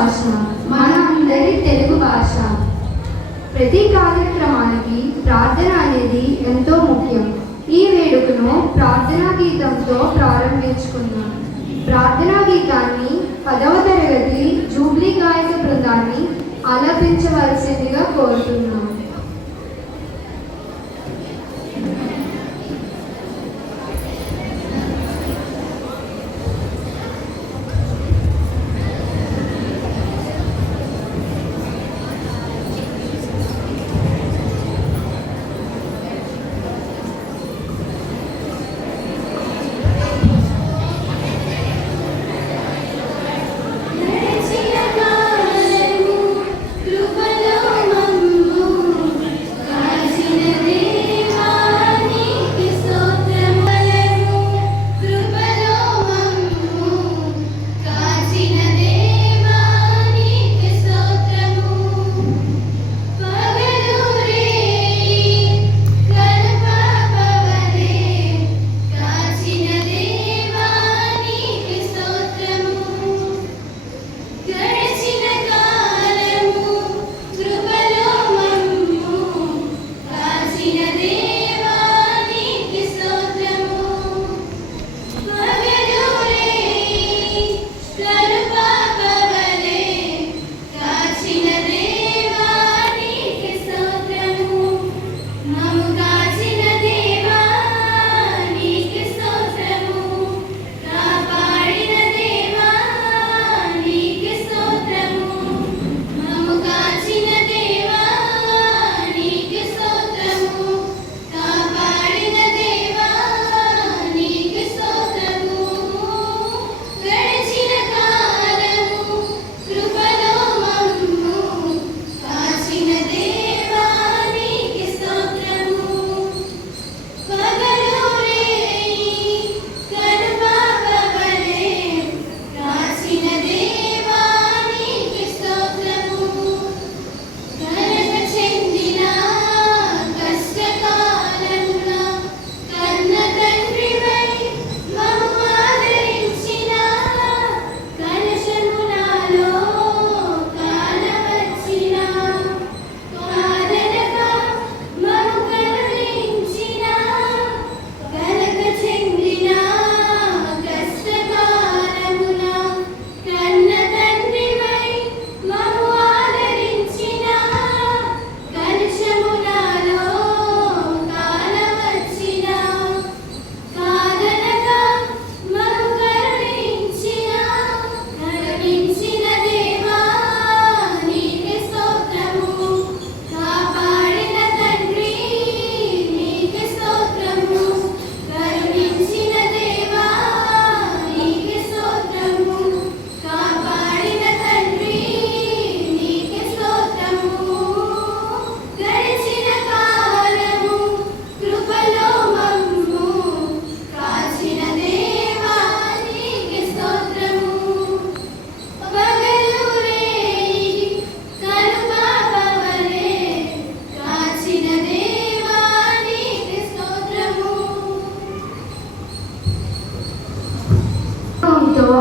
మాతృభాష, మన అందరి తెలుగు భాష. ప్రతి కార్యక్రమానికి ప్రార్థన అనేది ఎంతో ముఖ్యం. ఈ వేడుకను ప్రార్థనా గీతంతో ప్రారంభించుకున్నాం. ప్రార్థనా గీతాన్ని 10వ తరగతి జూబ్లీ గాయక బృందాన్ని ఆలపించవలసిందిగా కోరుతున్నాం.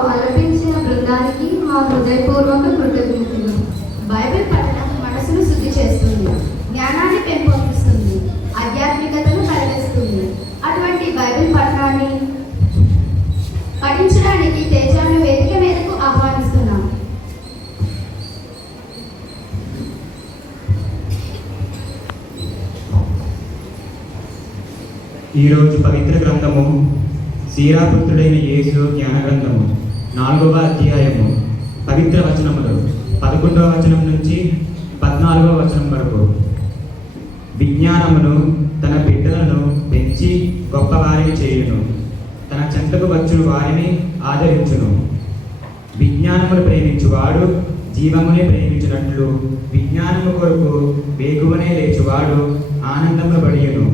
ఆలపించిన బృందానికి మా హృదయపూర్వక కృతజ్ఞతలు. బైబిల్ పఠనం మనసును శుద్ధి చేస్తుంది, జ్ఞానాన్ని పెంపొందిస్తుంది, ఆధ్యాత్మికతను కలిగిస్తుంది. అటువంటి బైబిల్ పఠనాన్ని పఠించడానికి తేజాను వేదిక మీదకు ఆహ్వానిస్తున్నాం. ఈరోజు పవిత్ర గ్రంథము సీరాపుత్రుడైన యేసు జ్ఞాన గ్రంథము 4వ అధ్యాయము పవిత్ర వచనములు 11వ వచనం నుంచి 14వ వచనం వరకు. విజ్ఞానమును తన బిడ్డలను పెంచి గొప్పవారిని చేయును, తన చెంతకు వచ్చును వారిని ఆదరించును. విజ్ఞానమును ప్రేమించువాడు జీవమునే ప్రేమించినట్లు విజ్ఞానము కొరకు వేగువనే లేచువాడు ఆనందమును పడియును.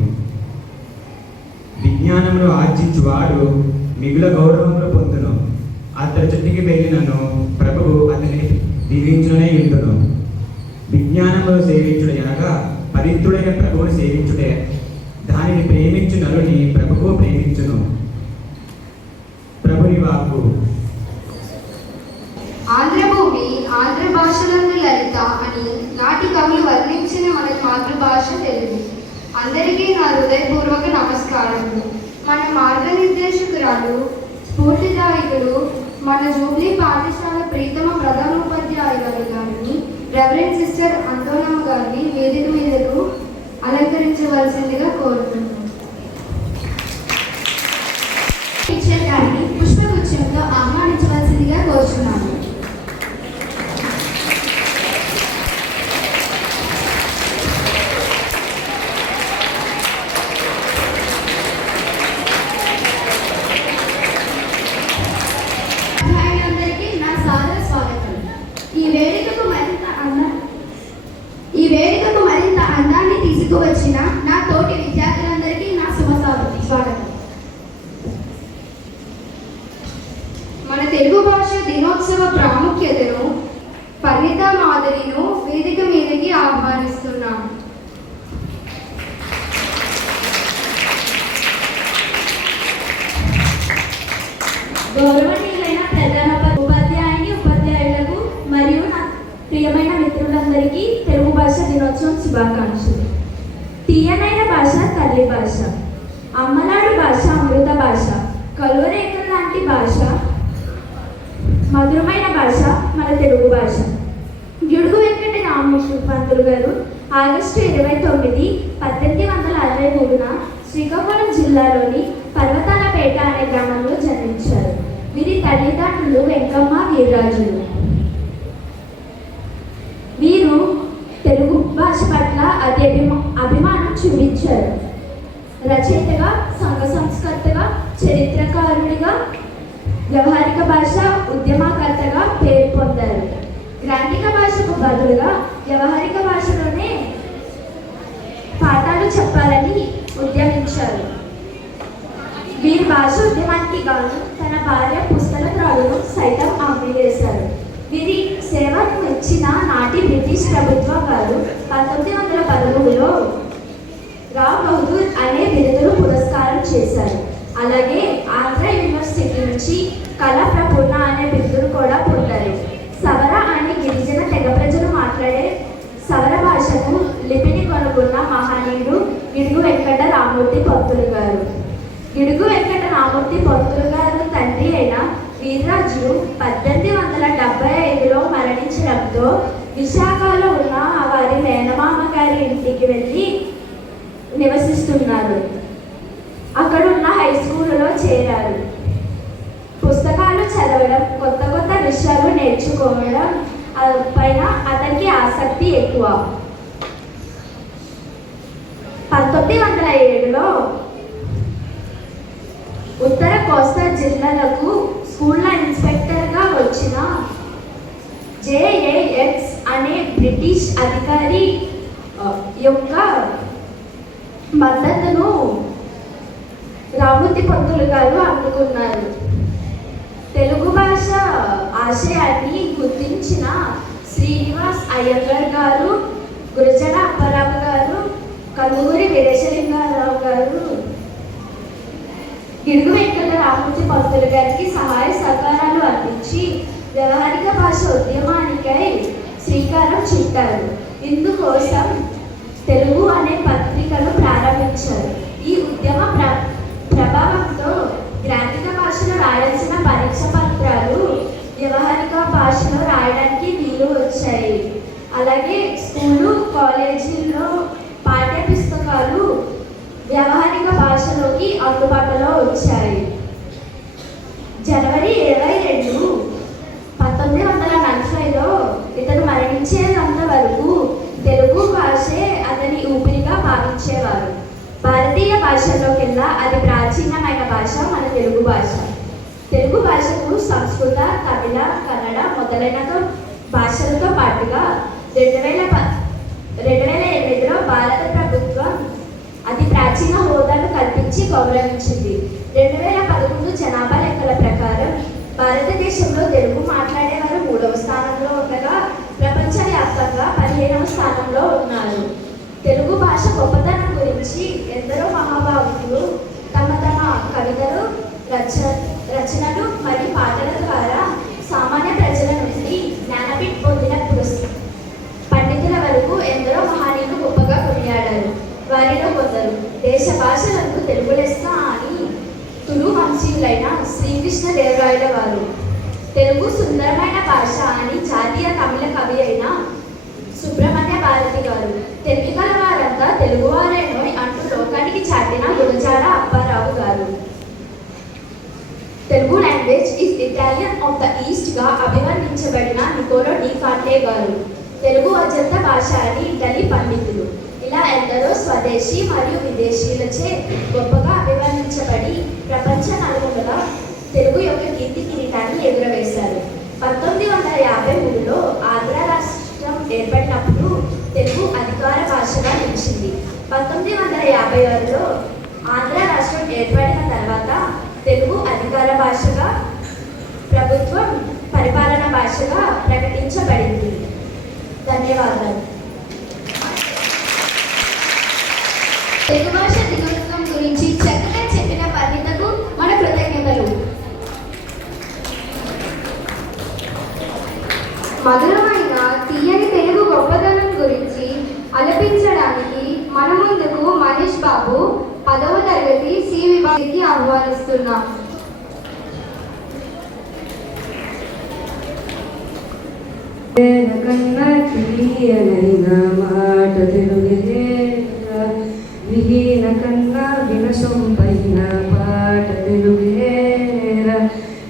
విజ్ఞానమును ఆర్జించువాడు మిగుల గౌరవమును పొందును. అతడి చుట్టికి వెళ్ళినను ప్రభువు అతని దీవించునే ఉండును. విజ్ఞానమును సేవించుడు అనగా పవిత్రుడైన ప్రభువుని సేవించుడే. దానిని ప్రేమించు నరుని ప్రభువు ప్రేమించును. ప్రభుని వాక్కు. ఆంధ్రభూమి భూమి ఆంధ్ర భాషలందు లలిత అని నాటి కవులు వర్ణించిన మన మాతృభాష తెలుగు. అందరికీ నా హృదయపూర్వక నమస్కారములు. మన మార్గనిర్దేశకురాలు, స్ఫూర్తిదాయకులు, మన జూబ్లీ పాఠశాల ప్రీతమ ప్రధానోపాధ్యాయురాలు గారిని, రెవరెండ్ సిస్టర్ అంతోనమ్మ గారిని వేదిక మీదకు అలంకరించవలసిందిగా కోరుతున్నాను. టీచర్ గారిని పుష్పగుచ్చంతో ఆహ్వానించవలసిందిగా కోరుచున్నాను. అధ్యాయులందరికీ నా సాదర స్వాగతం. ఈ వేదికకు మరింత అందాన్ని తీసుకువచ్చిన నా తోటి విద్యార్థులందరికీ నా స్వాగతం. మన తెలుగు భాష దినోత్సవ ప్రాముఖ్యతను, పరిణిత మాదిరిను వేదిక మీదకి ఆహ్వానిస్తున్నాం. గౌరవనీయులైన ప్రధాన ఉపాధ్యాయులకు మరియు నా ప్రియమైన మిత్రులందరికీ తెలుగు భాష దినోత్సవం శుభాకాంక్షలు. తీయనైన భాష తల్లి భాష, అమ్మలాడి భాష అమృత భాష, కలువరేఖల లాంటి భాష, మధురమైన భాష మన తెలుగు భాష. గిడుగు వెంకట రామకృష్ణ పంతులు గారు ఆగస్టు 29, 1863న శ్రీకాకుళం జిల్లాలోని పర్వతాలపేట అనే గ్రామంలో జన్మించారు. వీరి తల్లిదండ్రులు వెంకమ్మ, వీర్రాజులు. వీరు తెలుగు భాష పట్ల అభిమానం చూపించారు. రచయితగా, సంఘ సంస్కర్తగా, చరిత్రకారుడిగా, వ్యవహారిక భాష ఉద్యమకర్తగా పేరు పొందారు. గ్రాంధిక భాషకు బదులుగా వ్యవహారిక భాషలోనే పాఠాలు చెప్పాలని ఉద్యమించారు. వీరి భాష ఉద్యమానికి గాను తన భార్య పుస్తకరాలను సైతం ఆపివేశారు. వీరి సేవను ఇచ్చిన నాటి బ్రిటిష్ ప్రభుత్వం వారు 1913లో రావ్ బహదూర్ అనే బిరుదును పురస్కారం చేశారు. అలాగే ఆంధ్ర యూనివర్సిటీ నుంచి కళా ప్రపూర్ణ అనే బిరుదును కూడా పొందారు. సవర అనే గిరిజన తెగ ప్రజలు మాట్లాడే సవర భాషకు లిపిని కనుగొన్న మహనీయుడు గిడుగు వెంకట రామూర్తి పంతులు గారు. గిడుగు వెంకట రామూర్తి పంతులు గారు తండ్రి అయిన వీర్రాజులు 1875లో మరణించడంతో విశాఖలో ఉన్న వారి మేనమామ గారి ఇంటికి వెళ్ళి నివసిస్తున్నారు. అక్కడున్న హై స్కూల్లో చేరారు. పుస్తకాలు చదవడం, కొత్త కొత్త విషయాలు నేర్చుకోవడం పైన అతనికి ఆసక్తి ఎక్కువ. 1907లో ఉత్తర కోస్తా జిల్లాలకు స్కూళ్ళ ఇన్స్పెక్టర్గా వచ్చిన జేఏఎక్స్ అనే బ్రిటిష్ అధికారి యొక్క మద్దతును రామూర్తి పంతులు గారు అందుకున్నారు. తెలుగు భాష ఆశయాన్ని గుర్తించిన శ్రీనివాస్ అయ్యంగార్ గారు, గురజన అప్పారావు గారు, కందుకూరి వీరేశలింగారావు గారు గిడుగు వెంకట రామూర్తి పంతులు గారికి సహాయ సహకారాలు అందించి వ్యవహారిక భాష ఉద్యమానికై శ్రీకారం చుట్టారు. ఇందుకోసం తెలుగు అనే పత్రికను ప్రారంభించారు. ఈ ఉద్యమ ప్రభావంతో గ్రాంధిక భాషలో రాయాల్సిన పరీక్ష పత్రాలు వ్యవహారిక భాషలో రాయడానికి వీలు వచ్చాయి. అలాగే స్కూలు, కాలేజీల్లో పాఠ్య పుస్తకాలు వ్యవహారిక భాషలోకి అందుబాటులో వచ్చాయి. జనవరి 22, 1940లో ఇతను మరణించేంత వరకు తెలుగు భాషే అతని ఊపిరిగా భావించేవారు. భారతీయ భాషల్లోకెల్లా అది ప్రాచీనమైన భాష మన తెలుగు భాష. తెలుగు భాషకు సంస్కృత, తమిళ, కన్నడ మొదలైన భాషలతో పాటుగా 2008లో భారత ప్రభుత్వం అతి ప్రాచీన హోదాను కల్పించి గౌరవించింది. 2011 జనాభా లెక్కల ప్రకారం భారతదేశంలో తెలుగు మాట్లాడేవారు 3వ స్థానంలో ఉండగా ప్రపంచవ్యాప్తంగా 15వ స్థానంలో ఉన్నారు. తెలుగు భాష గొప్పతనం గురించి ఎందరో మహాభావులు తమ కవితలు, రచనలు మరియు పాటల ద్వారా సామాన్య ప్రజల నుండి జ్ఞాన దేశ భాషలకు తెలుగు లెస్స అని తులు వంశీయులైన శ్రీకృష్ణదేవరాయల వారు, తెలుగు సుందరమైన భాష అని జాతీయ తమిళ కవి అయిన సుబ్రహ్మణ్య భారతి గారు, తెలుగు వారంతా తెలుగువారేనో అంటూ లోకానికి చాటిన గురజాడ అప్పారావు గారు, Telugu language is Italian of the east గా అభివర్ణించబడిన నికోలో డి ఫాంటే గారు, తెలుగు అజంత భాష అని ఇటలీ పండితులు, ఇలా ఎందరో స్వదేశీ మరియు విదేశీయులచే గొప్పగా అభివర్ణించబడి ప్రపంచ నలుమూలల తెలుగు యొక్క కీర్తి కిరీటాన్ని ఎగురవేశారు. 1953లో ఆంధ్ర రాష్ట్రం ఏర్పడినప్పుడు తెలుగు అధికార భాషగా నిలిచింది. 1956లో ఆంధ్ర రాష్ట్రం ఏర్పడిన తర్వాత తెలుగు అధికార భాషగా, ప్రభుత్వం పరిపాలన భాషగా ప్రకటించబడింది. ధన్యవాదాలు. తెలుగు భాష దినోత్సవం గురించి చక్కగా చెప్పిన పరిణితకు మన కృతజ్ఞతలు. మధురమైన తీయని తెలుగు గొప్పదనం గురించి ఆలపించడానికి మన ముందుకు మనీష్ బాబు 10వ తరగతి సి విభాగానికి ఆహ్వానిస్తున్నాం. కన్నా తీయనైన మాట తెలుగేరా, విహీన కన్నా వినసొంపైన పాట తెలుగేరా,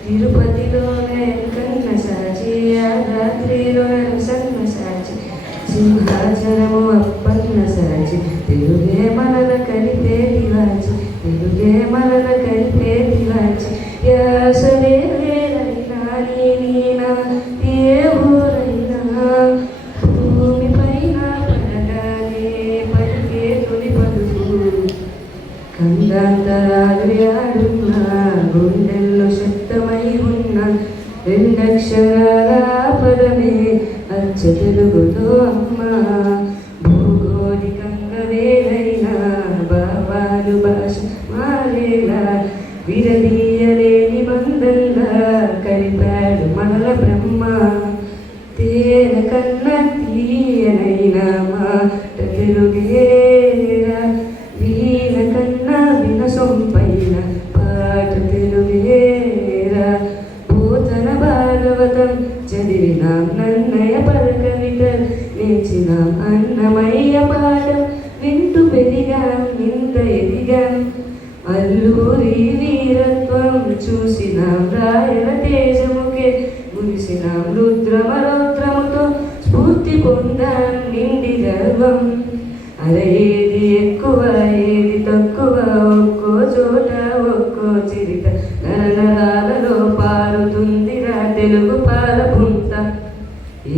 తిరుపతిలోనే కన్న సాచి యాదాద్రిలో సన్న సాచి సింహాచలము అప్పన్న సాచి తెలుగే మనల కలిపేది వాచి, తెలుగే మనల కలిపేది వాచి, యాసలే వేరైనా నీనా ఏ ఊరైనా భూమి పైన పడగానే పలికే తొలి పలుకు, కందాంతరాలు ఆడున్నా గుండెల్లో శక్తమై ఉన్న రెండక్షరాల పదమే అచ్చ తెలుగులో అమ్మ. భౌగోళికంగా వేరైన భావాలు భాష మారేలా విడదీయలేని బంధంగా కలిపాడు మనల బ్రహ్మ. తేన కన్నా తీయనైన మాట తెలుగేరా, వీణ కన్నా వినసొంపైన పాట తెలుగేరా, పోతన భాగవతం చదివినాం, నన్నయ పరకవిత నేర్చినాం, అన్నమయ్య పాఠం వింటూ పెరిగాం, ఇంత ఎదిగాం, అల్లూరి వీరత్వం చూసినాం, రాయల తేజముకే మురిసినాం, రుద్రమరౌద్రముతో స్ఫూర్తి పొందాం నిండి గర్వం. అరే ఏది ఎక్కువ ఏది తక్కువ, ఒక్కో చోట ఒక్కో చిరిత నరనరాలలో పారుతుందిరా తెలుగు పాలపుంత.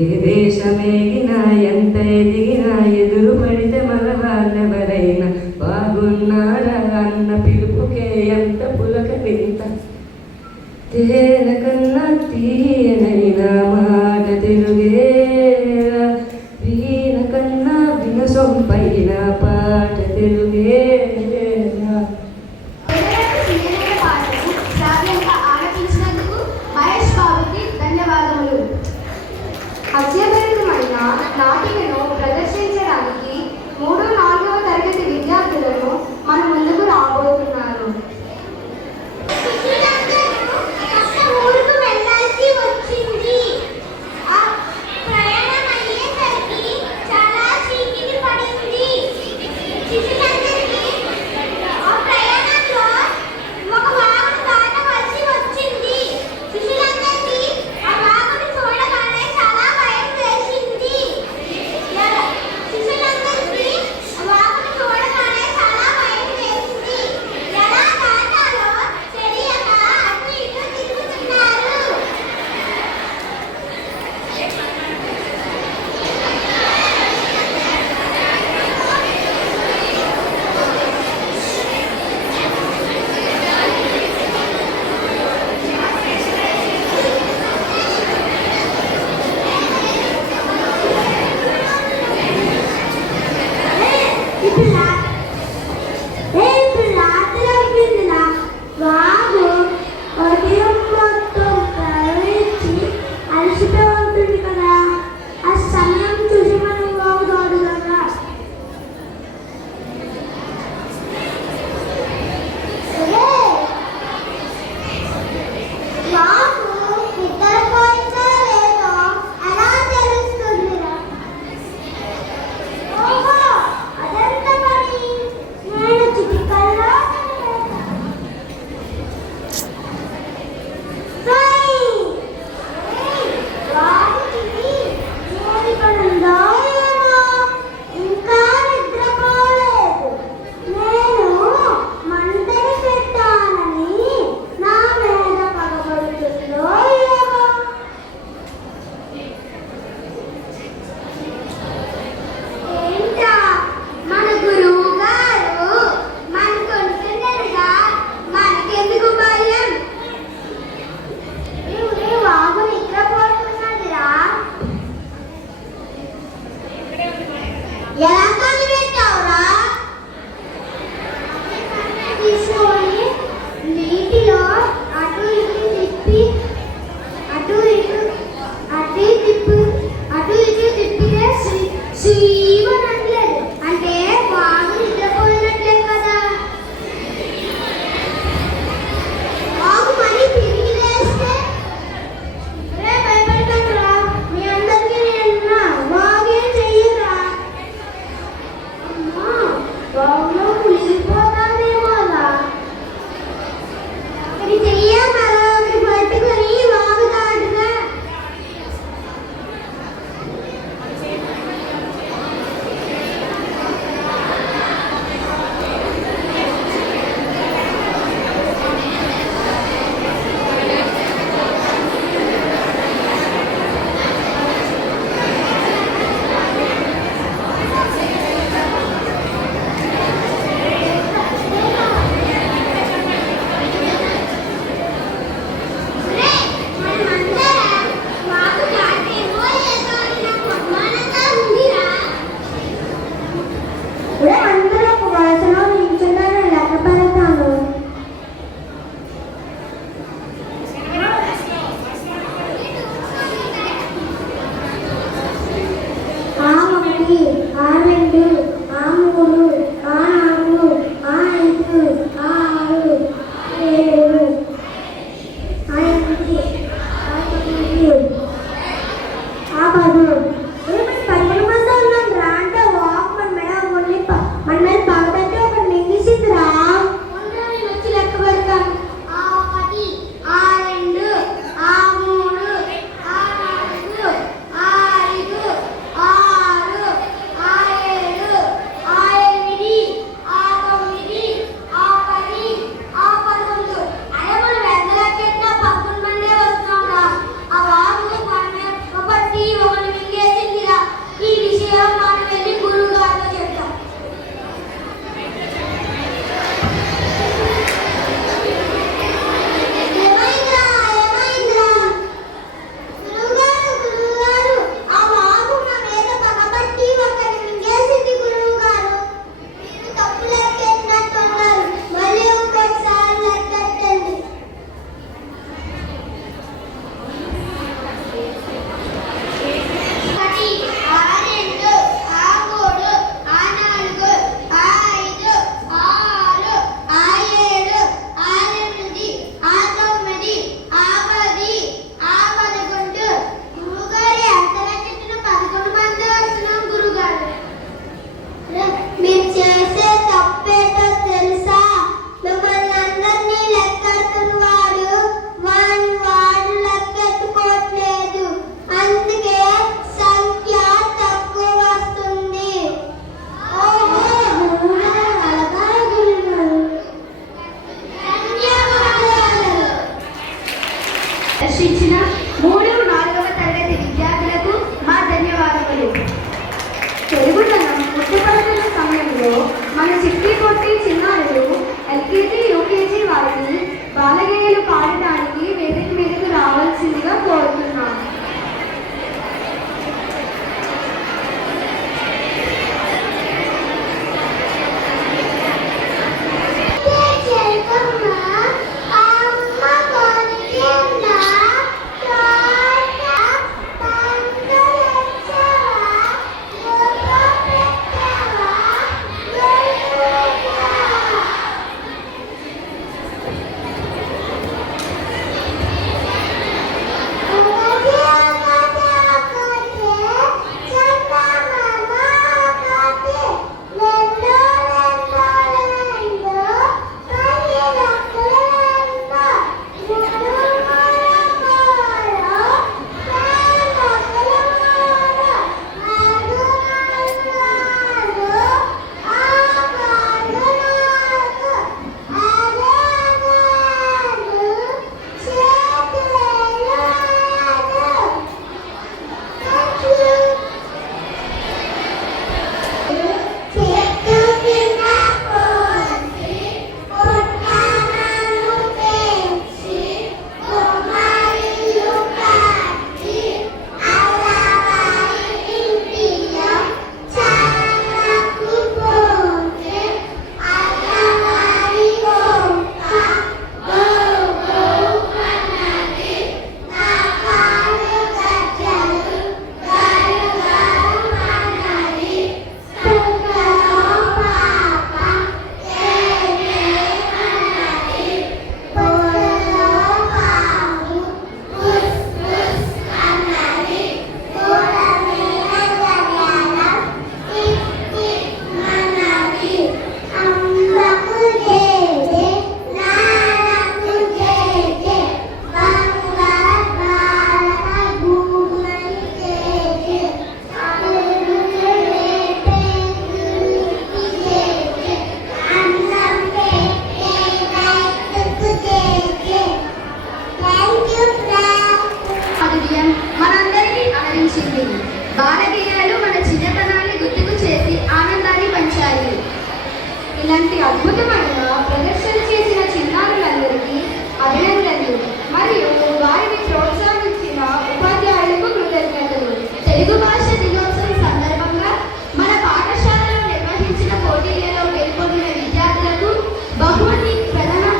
ఏ దేశమేగినా ఎంత ఎదిగినా ఎదురు పడితే మన వాళ్ళెవరైనా బాగున్నారా అన్న పిలుపుకే ఎంత పులక వింత. తేన కన్నా తీయనైన మాట తెలుగేరా, వీణ కన్నా వినసొంపైన పాట తెలుగేరా. తీయనైన పాటను శ్రావ్యంగా ఆలపించినందుకు మహేష్ బాబుకి ధన్యవాదములు. హాస్యభరితమైన నాటికను ప్రదర్శించడానికి 3, 4వ తరగతి విద్యార్థులను మన ముందుకు రాబోతున్నారు. రెండు ఆ మూడు ఆ నాలుగు ఆ ఐదు ఆ ఆరు ఆ ఏడు ఆ ఎనిమిది ఆ తొమ్మిది ఆ 10 11 మంది ఉన్నాం రా అంటే వాక్ మన మేడం మన మీద పగబెట్టి ఒకటి మింగేసింది రా వచ్చి లెక్క పెడతాను ఆ 1 ఆ 2 ఆ 3 ఆ 4 ఆ 5 ఆ 6 ఆ 7 ఆ 8 ఆ 9 ఆ 10 ఆ 11 అరే మనం ఎంత లెక్కెట్టినా 11 మందే వస్తాం రా ఆ వాకు మనమే ఒకటి ఒకటి మింగేసిందిరా ఈ విషయం మనం వెళ్ళి గురువు గారితో చెప్తాం ఏమైందిరా గురువుగారు ఆ వాకు నా మీద పగబట్టి ఒకటి మింగేసింది గురువుగారు మీరు తప్పు లెక్కెట్టినట్టున్నారు మళ్ళీ ఇంకొకసారి లెక్కెట్టండి ఒకటి ఆ 2 ఆ 3 ఆ 4 ఆ 5 ఆ 6 ఆ 7 ఆ 8 ఆ 9 ఆ 10 ఆ 11 గురుగారు ఎంత లెక్కెట్టిన 11 మంది వస్తున్నాం గురుగారు మీరు చేసే తప్పేటో తెలుసా మిమ్మల్ని అందరినీ లెక్కెడుతున్న వాడు లెక్కెట్టుకోవట్లేదు అందుకే సంఖ్య తక్కువ వస్తుంది ఓహో గురువుగారు అలాగా గురువుగారు ధన్యవాదాలు దర్శించిన 3-4వ తరగతి విద్యార్థులకు మా ధన్యవాదములు. తెలుగుదనం పుట్టుపడుతున్న సమయంలో మన చిట్టి పొట్టి చిన్నారులు ఎల్కేజీ యూకేజీ వారిని బాలగేయాలు పాడటానికి వేదిక మీదకు రావాల్సిందిగా కోరుతున్నాం ఇలాంటి అద్భుతమైన ప్రదర్శన చేసిన చిన్నారులందరికీ అభినందనలు మరియు వారిని ప్రోత్సహించిన ఉపాధ్యాయులకు కృతజ్ఞతలు. తెలుగు భాష దినోత్సవం సందర్భంగా మన పాఠశాలలో నిర్వహించిన పోటీలలో గెలుపొందిన విద్యార్థులకు బహుమతి ప్రదానం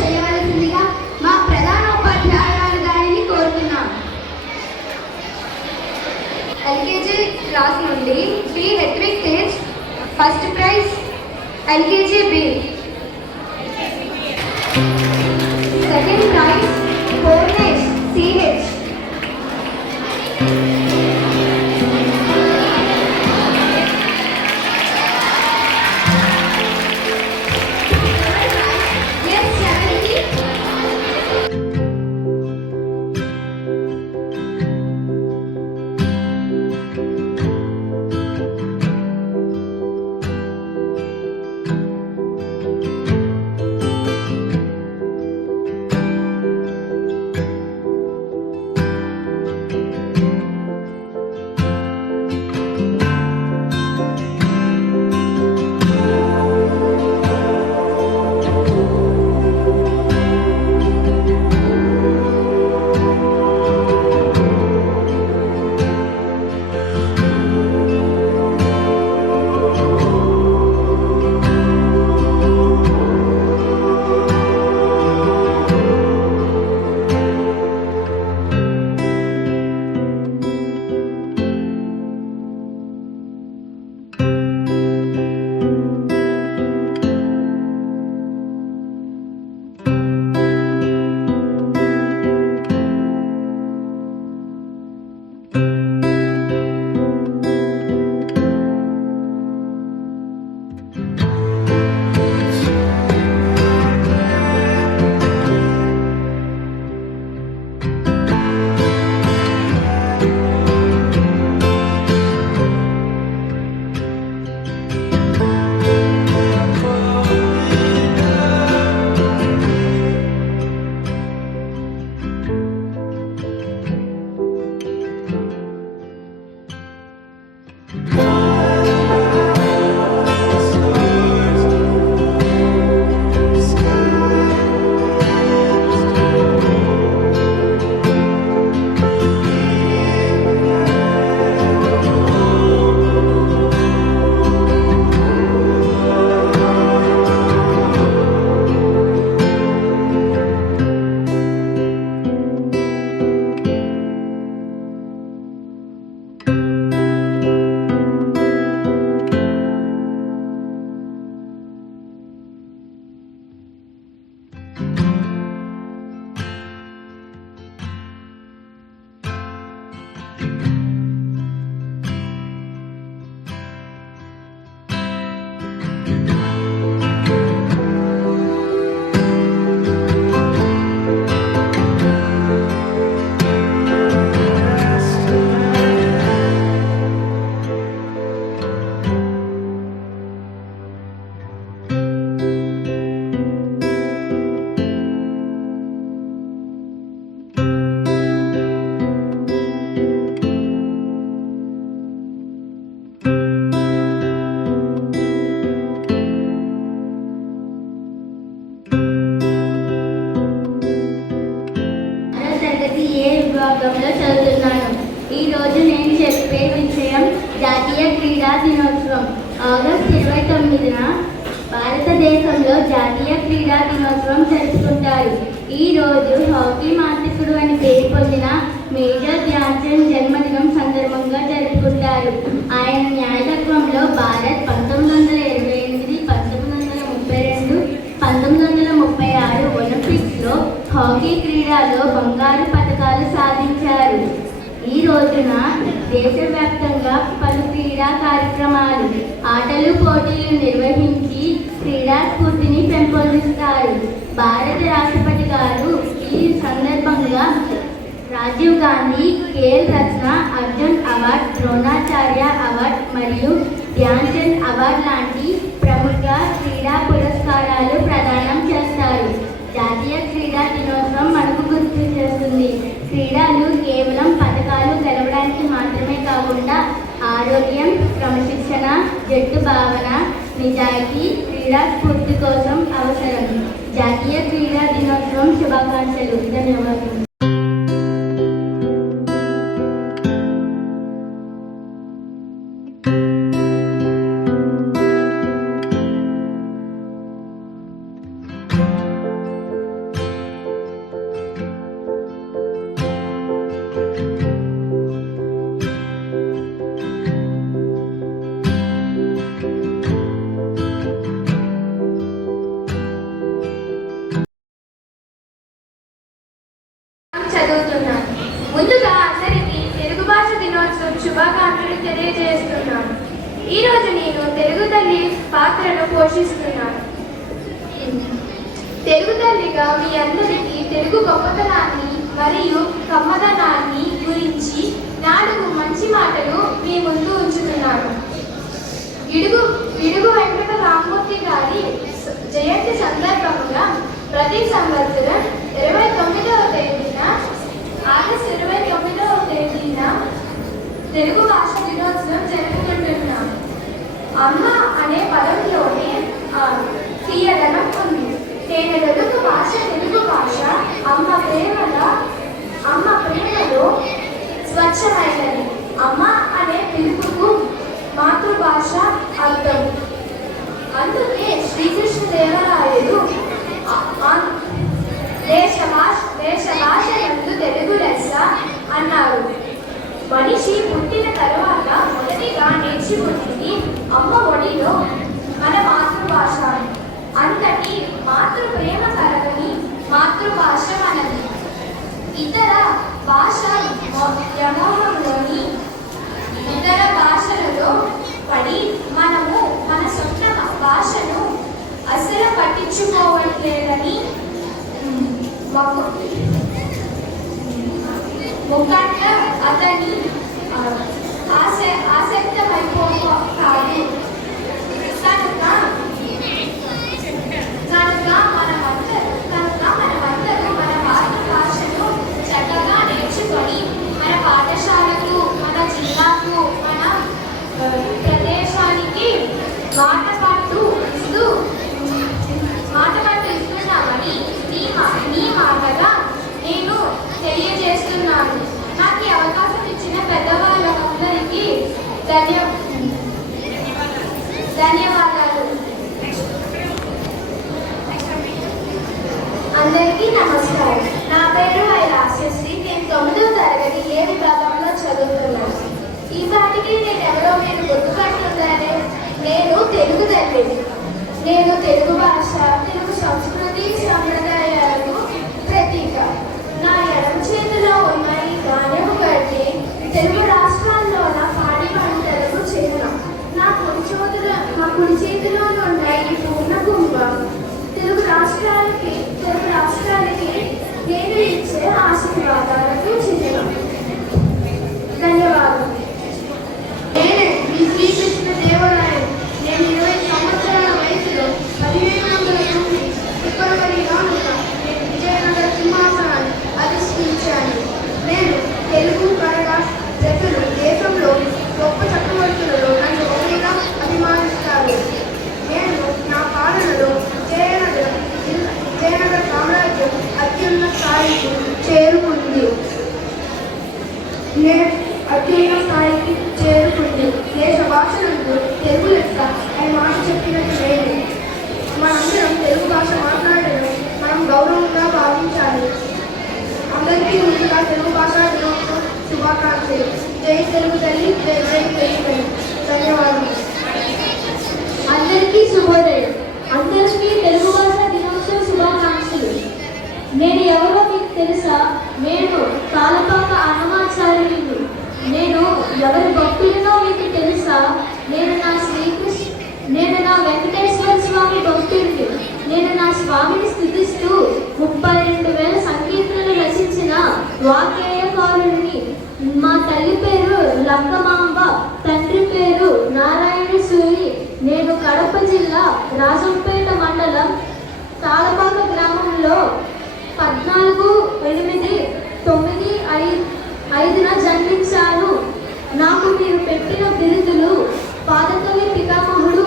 చేయవలసిందిగా మా ప్రధాన ఉపాధ్యాయురాలు గారిని కోరుతున్నాం. ఎల్కేజీ క్లాస్ నుండి B Hetrik Tej first prize. LKG B. Second prize Purnesh CH. విభాగంలో చదువుతున్నాను. ఈరోజు నేను చెప్పే విషయం జాతీయ క్రీడా దినోత్సవం. ఆగస్టు 29న భారతదేశంలో జాతీయ క్రీడా దినోత్సవం జరుపుకుంటారు. ఈ రోజు హాకీ మాంత్రికుడు అని పేరు పొందిన మేజర్ ధ్యాన్ చంద్ జన్మదినం సందర్భంగా జరుపుకుంటారు. ఆయన నాయకత్వంలో భారత్ 1928, 1932, 1936 ఒలింపిక్స్లో హాకీ క్రీడలో బంగారు పతకాలు సాధించారు. ఈ రోజున దేశవ్యాప్తంగా పలు క్రీడా కార్యక్రమాలు, ఆటలు, పోటీలు నిర్వహించి క్రీడా స్ఫూర్తిని పెంపొందిస్తారు. భారత రాష్ట్రపతి గారు ఈ సందర్భంగా రాజీవ్ గాంధీ ఖేల్ రత్న, అర్జున్ అవార్డ్, ద్రోణాచార్య అవార్డ్ మరియు ధ్యాన్ చంద్ అవార్డ్ లాంటి ప్రముఖ క్రీడా పురస్కారాలు ప్రదానం చేస్తారు. జాతీయ క్రీడా దినోత్సవం మనకు గుర్తు చేస్తుంది, క్రీడలు కేవలం పథకాలు గెలవడానికి మాత్రమే కాకుండా ఆరోగ్యం, క్రమశిక్షణ, జట్టు భావన, నిజాయితీ, క్రీడా స్ఫూర్తి కోసం అవసరం. జాతీయ క్రీడా దినోత్సవం శుభాకాంక్షలు. ధన్యవాదాలు. శుభాకాంక్షలు తెలియజేస్తున్నాను. ఈరోజు నేను తెలుగు తల్లి పాత్రను పోషిస్తున్నాను. తెలుగు తల్లిగా మీ అందరికీ తెలుగు గొప్పతనాన్ని మరియు కమ్మదనాన్ని గురించి 4 మంచి మాటలు మీ ముందు ఉంచుతున్నాను. ఇడుగు వెంకట రామమూర్తి గారి జయంతి సందర్భంగా ప్రతి సంవత్సరం 29వ తేదీన ఆగస్టు 29వ తేదీన తెలుగు భాష దినోత్సవం జరుపుకుంటున్నాం. అమ్మ అనే పదంలోనే తీయదనం ఉంది. తెలుగు భాష తెలుగు భాష అమ్మ ప్రేమలో స్వచ్ఛమైనది. అమ్మ అనే పిలుపుకు మాతృభాష అర్థం. అందుకే శ్రీకృష్ణదేవరాయలు దేశ భాష యందు తెలుగు లెస్స అన్నారు. మనిషి పుట్టిన తర్వాత మొదటిగా నేర్చుకునేది అమ్మ ఒడిలో మన మాతృభాష. అంతటి మాతృ ప్రేమ కలగని మాతృభాష మనది. ఇతర భాష వ్యామోహంలోని ఇతర భాషలలో పడి మనము మన సొంత భాషను అస్సలు పట్టించుకోవట్లేదని ముఖంట అతని ఆసక్తమైపోతాడు. కనుక మనమందరూ మన మాతృభాషను చక్కగా నేర్చుకొని మన పాఠశాలకు, మన జిల్లాకు, మన ప్రదేశానికి మాటపాటు ఇస్తున్నామని నీ మాటగా నేను తెలియజేస్తున్నాను. నాకు ఈ అవకాశం ఇచ్చిన పెద్దవాళ్ళందరికీ ధన్యవాదాలు. అందరికీ నమస్కారం. నా పేరు లాస్యశ్రీ. నేను 9వ తరగతి ఏ విభాగంలో చదువుతున్నాను. ఈసారికి నేను ఎవరో మీరు గుర్తుపడుతున్నారే. నేను తెలుగు తల్లిని. నేను తెలుగు భాష, తెలుగు సంస్కృతి సంప్రదాయాలకు ప్రతీక. నా ఎడమ చేతిలో ఉన్న ఈ ధాన్యము గడ్డి తెలుగు రాష్ట్రాల్లోన పాడి పంటలకు చిహ్నం. నా కుడి చేతిలో ఉన్న ఈ పూర్ణ కుంభం తెలుగు రాష్ట్రాలకి నేను ఇచ్చే ఆశీర్వాదాలకు చిహ్నం. ధన్యవాదాలు. నేనే మీ శ్రీకృష్ణదేవరాయలు. నేను 20 సంవత్సరాల వయసులో 1500 ఫిబ్రవరిలో నేను విజయనగర సింహాసనాన్ని అధిష్ఠించాను. నేను తెలుగు కన్నడ జతులు దేశంలో గొప్ప చక్రవర్తులలో నన్ను ఒకరిగా అభిమానిస్తారు. నేను నా పాలనలో విజయనగర సామ్రాజ్యం అత్యున్నత స్థాయికి చేరుకుంది. దేశ భాషలందు తెలుగు లెస్స అని మాట చెప్పినట్టు లేదు. మనందరం తెలుగు భాష మాట్లాడడం మనం గౌరవంగా భావించాలి. అందరికీ ముందుగా తెలుగు భాషా దినోత్సవం శుభాకాంక్షలు. జై తెలుగు తల్లి, జై జై తెలుగు తల్లి. ధన్యవాదాలు. అందరికీ శుభోదయం. అందరికీ తెలుగు భాష దినోత్సవ శుభాకాంక్షలు. నేను ఎవరో మీకు తెలుసా? నేను తాళపాక అన్నమాచార్యులు. నేను ఎవరి భక్తులనో మీకు తెలుసా? నేను నా వెంకటేశ్వర స్వామి భక్తుడిని. నేను నా స్వామిని స్తుతిస్తూ 32,000 సంకీర్తనలు రచించిన వాగ్గేయకారుడిని. మా తల్లి పేరు లక్కమాంబ, తండ్రి పేరు నారాయణ సూరి. నేను కడప జిల్లా రాజంపేట మండలం తాళపాక గ్రామంలో 14/8/1905న జన్మించాను. నాకు మీరు పెట్టిన బిరుదులు పాదకవి పితామహుడు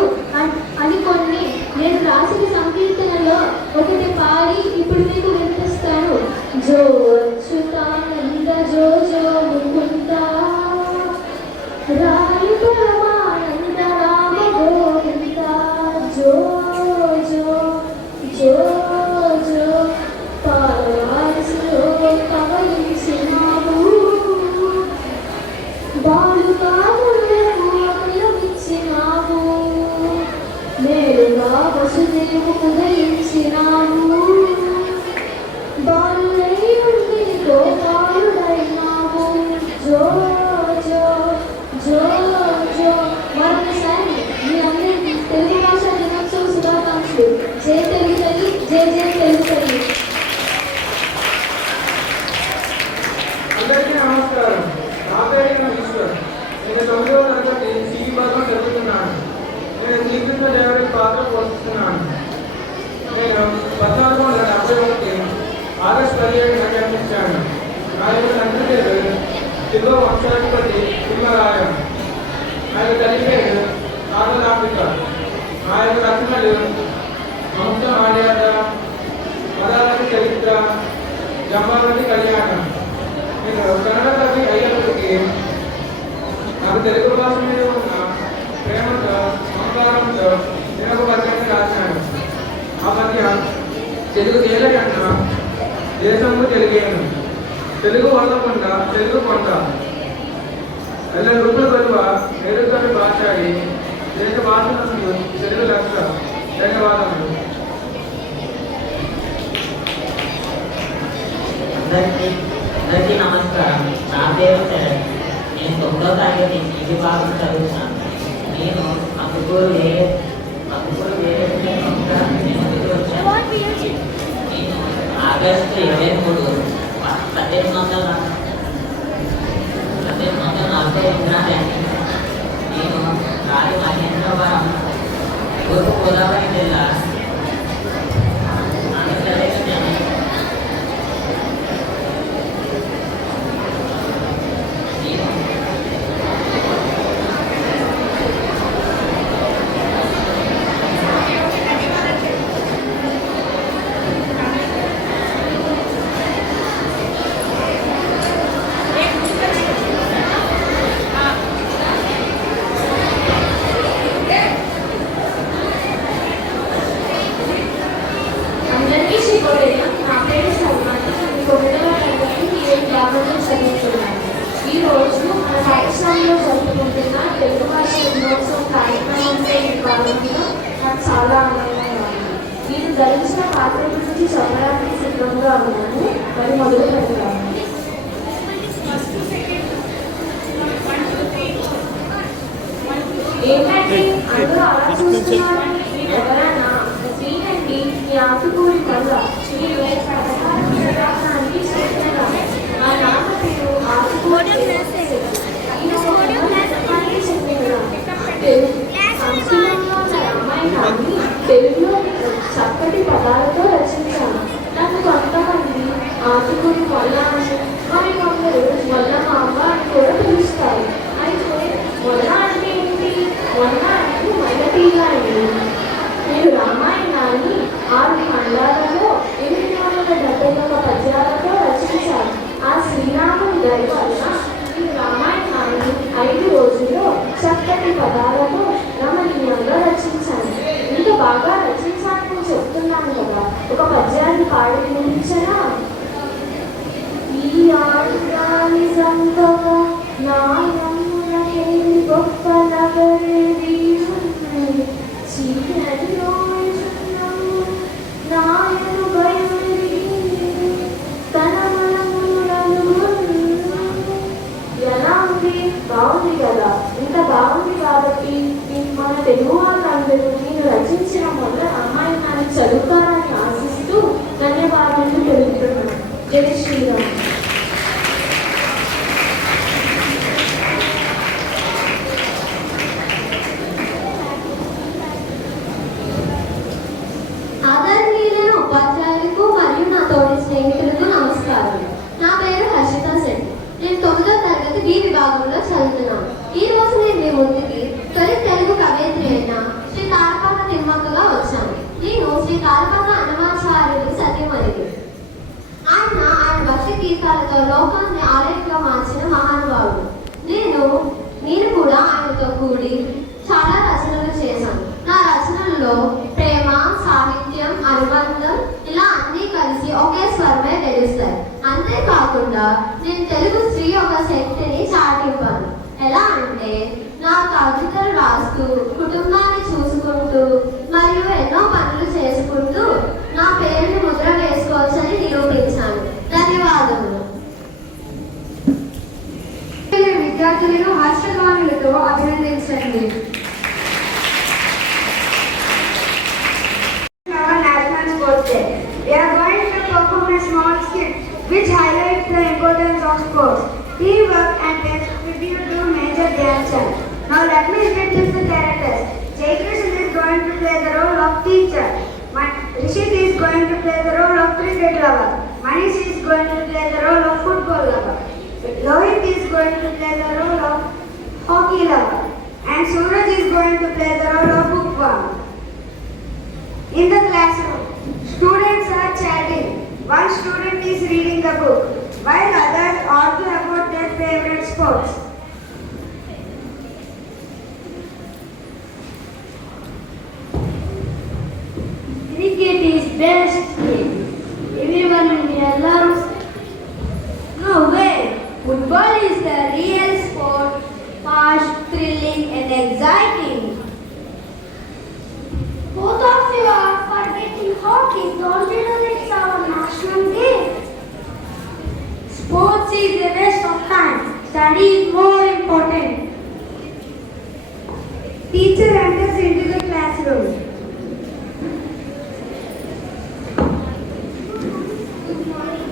అని కొన్ని నేను రాసిన సంకీర్తనలో ఒకటి పాడి ఇప్పుడు మీకు వినిపిస్తాను. జో అచ్యుతానంద జో జో ముకుంద రాయు పరమానంద రామ గోవింద జో జో జో జో పాలవారిలో పవయించినావు బాలుకాములమిచ్చినావు నేరుగా వసుదేవు ఉదయించినావు బాలుడై ఉండి గోపాలుడైనావు జో జో వంశాధిపతి సింహరాయ. ఆయన తల్లి పేరు నాగలాంబిక. ఆ యొక్క రచనలు వంశ ఆర్యాద, మదాలతి చరిత్ర, జంబావతి కళ్యాణం. నేను కన్నడ కవి అయినప్పటికీ నాకు తెలుగు భాష మీద ఉన్న ప్రేమతో సంస్కారంతో నేను ఒక పద్యాన్ని రాశాను. ఆ పద్యం తెలుగు నేల కన్నా దేశము తెలుగేను, తెలుగు వల్లకొండ తెలుగు కొండ, ಎಲ್ಲ ರೂಪలు ಬರುವ ಮೇರುಕವಿ భాషాడి దేశ భాషలందు తెలుగు లక్ష. ధన్యవాదములు. అందరికీ నమస్కారం. నా పేరు శరత్. నేను 9వ తరగతి ఇంటి భాగం చదువుతున్నాను. నేను అక్కుకూరు వేరే నేను ఆగస్టు 23, 1848 నేను రాజు మహేంద్రవరం, తూర్పు గోదావరి జిల్లా, ఆంధ్రప్రదేశ్ అందరికీ శుభోదయం. నా పేరు సల్మాని. నేను 9వ తరగతి ఈ గ్రామంలో చదువుతున్నాను. ఈరోజు మన పాఠశాలలో జరుపుకుంటున్న తెలుగు భాష దినోత్సవం కార్యక్రమంలో ఈ భాగంలో నాకు చాలా ఆనందంగా ఉంది. నేను ధరించిన పాత్ర గురించి చెప్పడానికి సిద్ధంగా ఉన్నాను. మరి మొదలు పెడతాను. ఏంటంటే అందరూ అలా చూస్తున్నారు. మీరు ఎవరైనా ఏంటండి మీ ఆకుకూరి వల్ల మీరు పథకానికి చేస్తున్నా. మా నాన్న పేరు ఆకుకూరి సంస్కృతంలో ఉన్న రామాయణాన్ని తెలుగులో చక్కటి పదాలతో రచించాను. నన్ను కొంతమంది ఆకుకూరి వల్ల అని, మరి కొందరు వల్ల మామ అని కూడా పిలుస్తారు. అయితే వల్ల అంటే ఏంటి? వల్ల అంటే మొదటిగా అండి. నేను రామాయణాన్ని 6 ఖండాలలో 871 పద్యాలతో రచించాను. ఆ శ్రీరాముని దయ వలన నేను రామాయణాన్ని 5 రోజుల్లో చక్కటి పదాలతో రమణీయంగా రచించాను. ఇంత బాగా రచించాలని చెప్తున్నాను కదా, ఒక పద్యాన్ని పాడి వినిపించనా? ఈ ఆడుగాని సంపద నాయములకే గొప్ప నగరేది ఉన్నది. చీకటిలో చున్నము నాయను బయలుదేరి తన మనములను. ఎలా ఉంది? బాగుంది కదా. ఇంత బాగుంది కాబట్టి మన తెలుగు వాళ్ళందరూ నేను రచించిన మొదల రామాయణాన్ని చదువుతారని ఆశిస్తూ ధన్యవాదాలు తెలుపుతున్నాను. జై శ్రీరామ్. ఆదరణీయులైన ఉపాధ్యాయులకు మరియు నా తోటి స్నేహితులకు నమస్కారం. నా పేరు హర్షిత శెట్టి. నేను 9వ తరగతి బి విభాగంలో చదువుతున్నాను. ఈ రోజు నేను మీ ముందుకి తొలి తెలుగు కవయిత్రి అయిన శ్రీ తారపన్న తిమ్మక్కగా వచ్చాను. నేను శ్రీ తారపన్న అన్నమాచార్యులు సత్యమణికి. ఆయన భక్తి గీతాలతో లోకాన్ని ఆలయంగా మార్చిన మహానుభావుడు. నేను కూడా ఆయనతో కూడి చాలా రచనలు చేశాను. నా రచనల్లో ప్రేమ, సాహిత్యం, అనుబంధం ఇలా అన్నీ కలిసి ఒకే స్వరమే తెలుస్తాయి. అంతేకాకుండా నేను తెలుగు స్త్రీ యొక్క శక్తిని చాటింపాను. ఎలా అంటే నా కవితలు రాస్తూ, కుటుంబాన్ని చూసుకుంటూ మరియు ఎన్నో పనులు చేసుకుంటూ నా పేరుని ముద్ర వేసుకోవచ్చని నిరూపించాను. ధన్యవాదములు. విద్యార్థులను హర్షధ్వానులతో అభినందించండి. Our national sports day. We are going to perform a small skit which highlights the importance of sports, teamwork and pays tribute to Major Dhyanchand. Now let me introduce the characters. Jai Krishna is going to play the role of teacher. Rishit is going to play the role of cricket lover. Manish is going to play the role of football lover. Lohit is going to play the role of hockey lover and Suraj is going to play the role of bookworm. In the classroom, students are chatting. One student is reading the book while others argue about their favorite sports. Cricket is best game. Everyone in here loves. No way. Football is the real sport, fast, thrilling and exciting. Both of you are forgetting hockey. Don't you know it's our national game? Sports is a waste of time. Study is more important. Teacher enters into the classroom.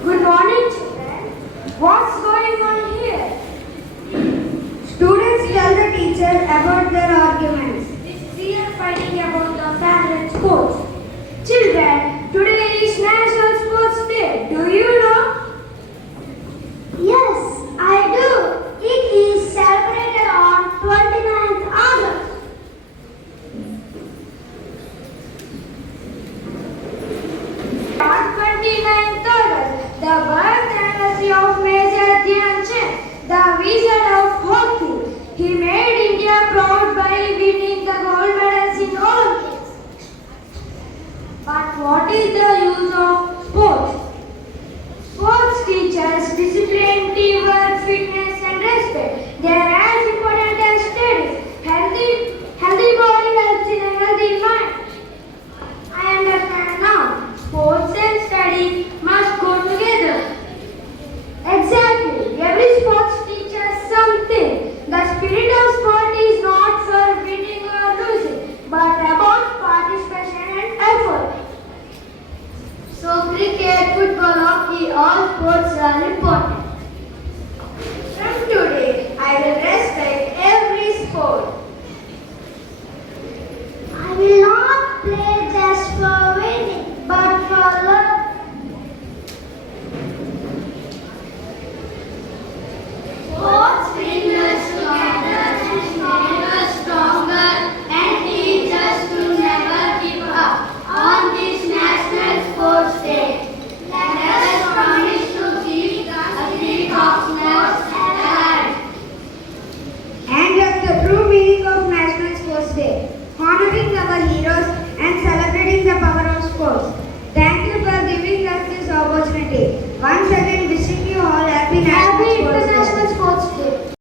Good morning, children. What's going on here? Students tell the teacher about their arguments. We are fighting about the favorite sports. Children, today is National Sports Day. Do you know? Yes, I do. It is celebrated on 29th August. On 29th August, the birth anniversary of Major Dhyan Chand, the wizard of hockey. He made India proud by winning the gold medals in Olympics. But what is the use of sports? Sports teaches discipline, teamwork, fitness and respect. They are as important as studies. Healthy body helps in a healthy mind. I understand now. Sports and study must go together. Exactly. Every sports teaches something. The spirit of sport is not for winning or losing, but about participation and effort. So cricket, football, hockey, all sports are important. From today, I will respect every sport. I will not play just for winning, but for love. Sports bring us together and make us stronger and teach us to never give up on this National Sports Day. Let us promise to keep the spirit of sports alive. And that's the true meaning of National Sports Day. Honoring our heroes and celebrating the power of sports. Thank you for giving us this opportunity. Once again, wishing you all happy International Sports Day.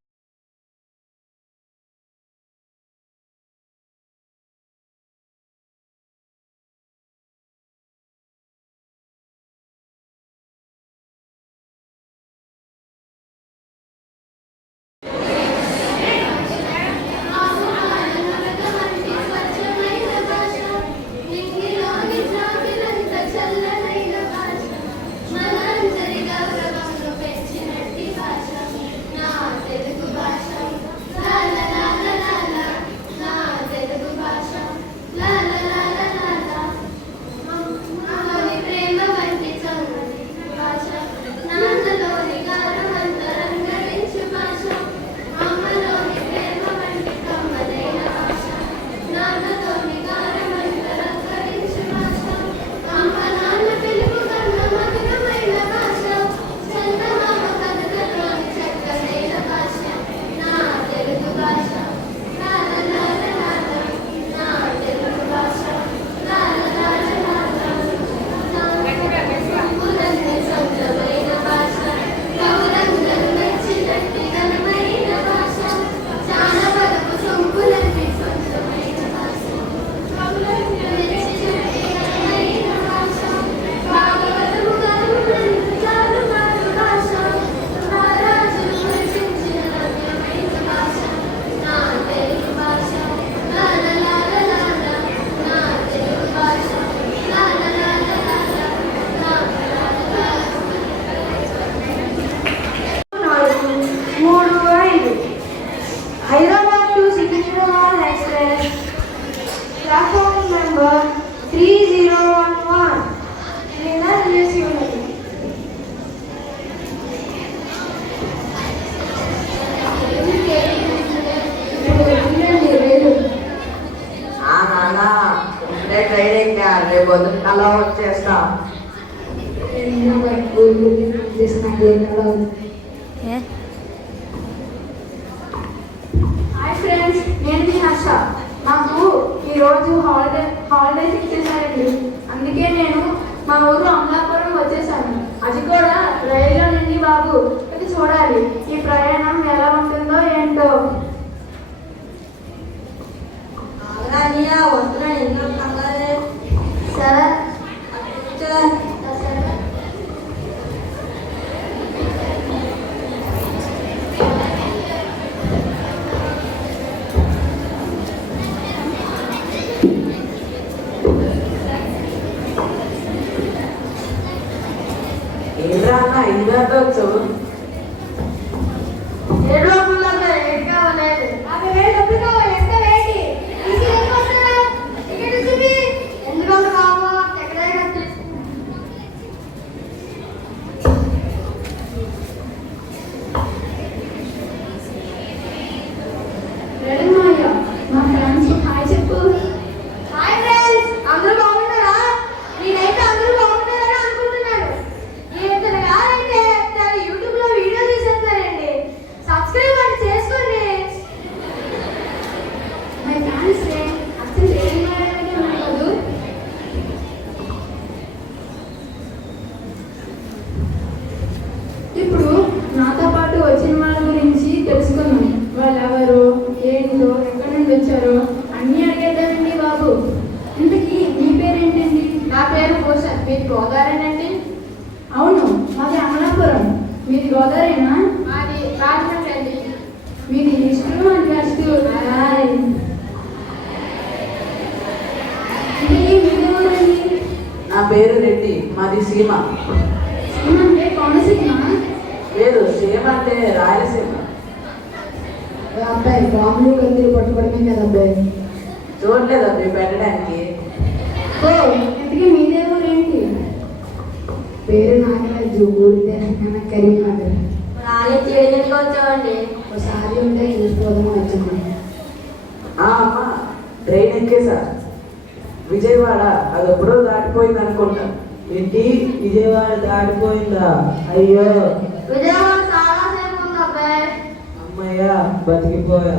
రేపు పొద్దున్న అలా వచ్చేస్తా. Hi friends, నేను మీ హర్ష. నాకు ఈరోజు holidays ఇచ్చేసారండి. అందుకే నేను మా ఊరు అమలాపురం వచ్చేసాను. అది కూడా రైల్లో నుండి బాబు. ఇది చూడాలి ఈ ప్రయాణం ఎలా ఉంటుందో ఏంటో. సరే ఏంద్రా అన్న ఇందాక వచ్చు? మా ఫ్రెండ్స్ హాయ్ చెప్పు. హాయ్ ఫ్రెండ్స్, అందరూ బాగున్నారా? నేనైతే అందరూ బాగున్నారని అనుకుంటున్నాను. ఇతను గారైతే తన యూట్యూబ్ లో వీడియో తీసేస్తారండి. సబ్స్క్రైబ్ అని చేసుకోండి. మై ఫ్రెండ్స్ అసలు ఏం మాట్లాడదు. ఇప్పుడు నాతో పాటు వచ్చిన వాళ్ళ గురించి తెలుసుకున్నాం. వాళ్ళు ఎవరు, ఏంటో, ఎక్కడి నుండి వచ్చారో అన్నీ అడిగేద్దామండి బాబు. ఇంతకీ మీ పేరేంటండి? నా పేరు భూషణ్. మీది గోదావరేనండి? అవును, మాది అమలాపురం. మీది గోదావరేనా? మాది రాజమండ్రి అండి. మీది ఈస్ట్, మాది వెస్ట్. మీదేవరండి? నా పేరు రెడ్డి, మాది సీమ. సీమ అంటే కోనసీమ? లేదు, సీమ అంటే రాయలసీమ. అబ్బాయి బాంబులు కందిరి పట్టుకోవడమే కదా అబ్బాయి. చూడలేదు అబ్బాయి పెట్టడానికి. ఓ, ఇంతకీ మీదేవరు ఏంటి? పేరు నాగరాజు, ఊరి తెలంగాణ కరీంనగర్. వచ్చామండి. ఒకసారి ఉంటే చూసుకోదాం వచ్చింది. అమ్మ ట్రైన్ ఎక్కేసా. విజయవాడ అది ఎప్పుడో దాటిపోయింది అనుకుంటా. ఏంటి విజయవాడ దాటిపోయిందా? అయ్యో విజయవాడ చాలా సేపు ఉంది అబ్బాయి. అమ్మయ్యా బతికిపోయా.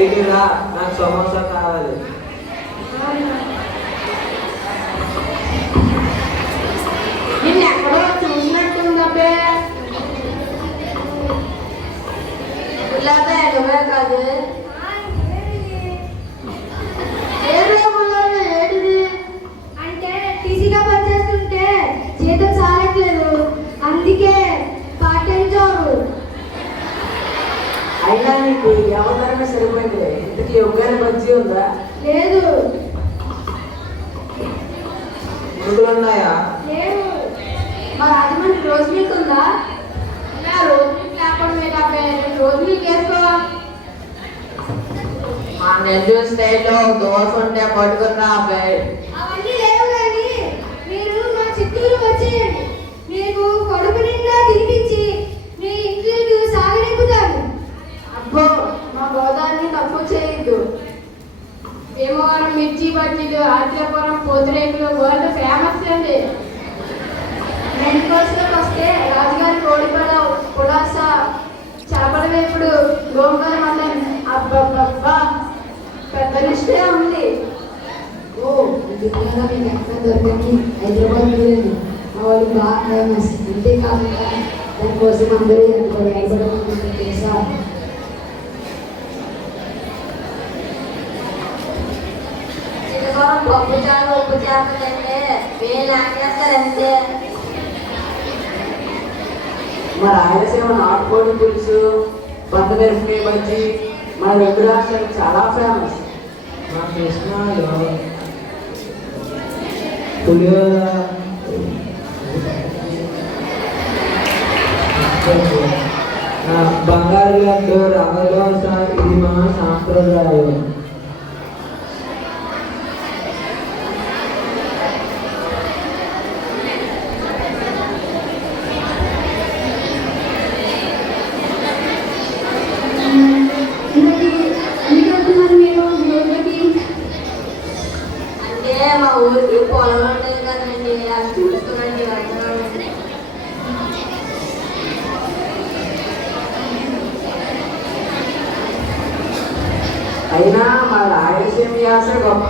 వీటిరా నాకు సమోసా కావాలి. నిన్ను ఎక్కడో చూసినట్టుందబ్బే. గులాబే నువ్వే కాదు. ఏంటిది అంటే టీసీగా పనిచేస్తుంటే జీతం చాలట్లేదు, అందుకే పార్ట్ టైం జాబ్. అయినా నీకు ఎవరికైనా సరిపోయింది. ఇంతకీ ఒక్కైనా మంచి ఉందా? లేదు. మురుగులు ఉన్నాయా? లేవు. మా రాజమండ్రి రోజు మీకు ఉందా? రోజు మీకు లేకుండా రోజు మీకు వేసుకోవా? మా నెల్లూరు స్టైల్లో దోశ ఉంటే పట్టుకున్నా అబ్బాయి. అవన్నీ లేవు కానీ మీరు మా చిత్తూరు వచ్చేయండి. మీకు కడుపు నిండా తినిపించి మీ ఇంటికి సాగనింపుతాను. అబ్బో, మా గోదావరిని తక్కువ చేయొద్దు. భీమవరం మిర్చి బజ్జీలు, ఆత్రేయపురం పూతరేకులు వరల్డ్ ఫేమస్ అండి. మెయిన్ కోర్సులోకి వస్తే రాజుగారి కోడిపడ, పులాస, చేపల వేపుడు, గోంగూర మటన్, అబ్బబ్బబ్బా పెద్ద లిస్టే ఉంది. ఓ మీకు ఎక్కడ దొరకని హైదరాబాద్ లేదు. మా వాళ్ళు బాగా ఫేమస్. అంతేకాకుండా దానికోసం అందరూ హైదరాబాద్ తెలుసా? ఇదిగో మనం పప్పు చారు ఉప్పు చారు తింటే వీళ్ళు అంతే. మన రాయలసీమ నాటుకోడి పులుసు, పందమిరపకాయ బజ్జీ మన రెండు రాష్ట్రాలకు చాలా ఫేమస్. మా కృష్ణాలో పులిహోర, బంగారు లడ్డు, రవ్వ దోశ ఇది మా సాంప్రదాయం. అంటే మా ఊరికి పొలం ఉంటుంది కదండి, అది చూసుకోండి వెళ్తున్నామండి. అయినా మా రాయలసీమ యాస గొప్ప.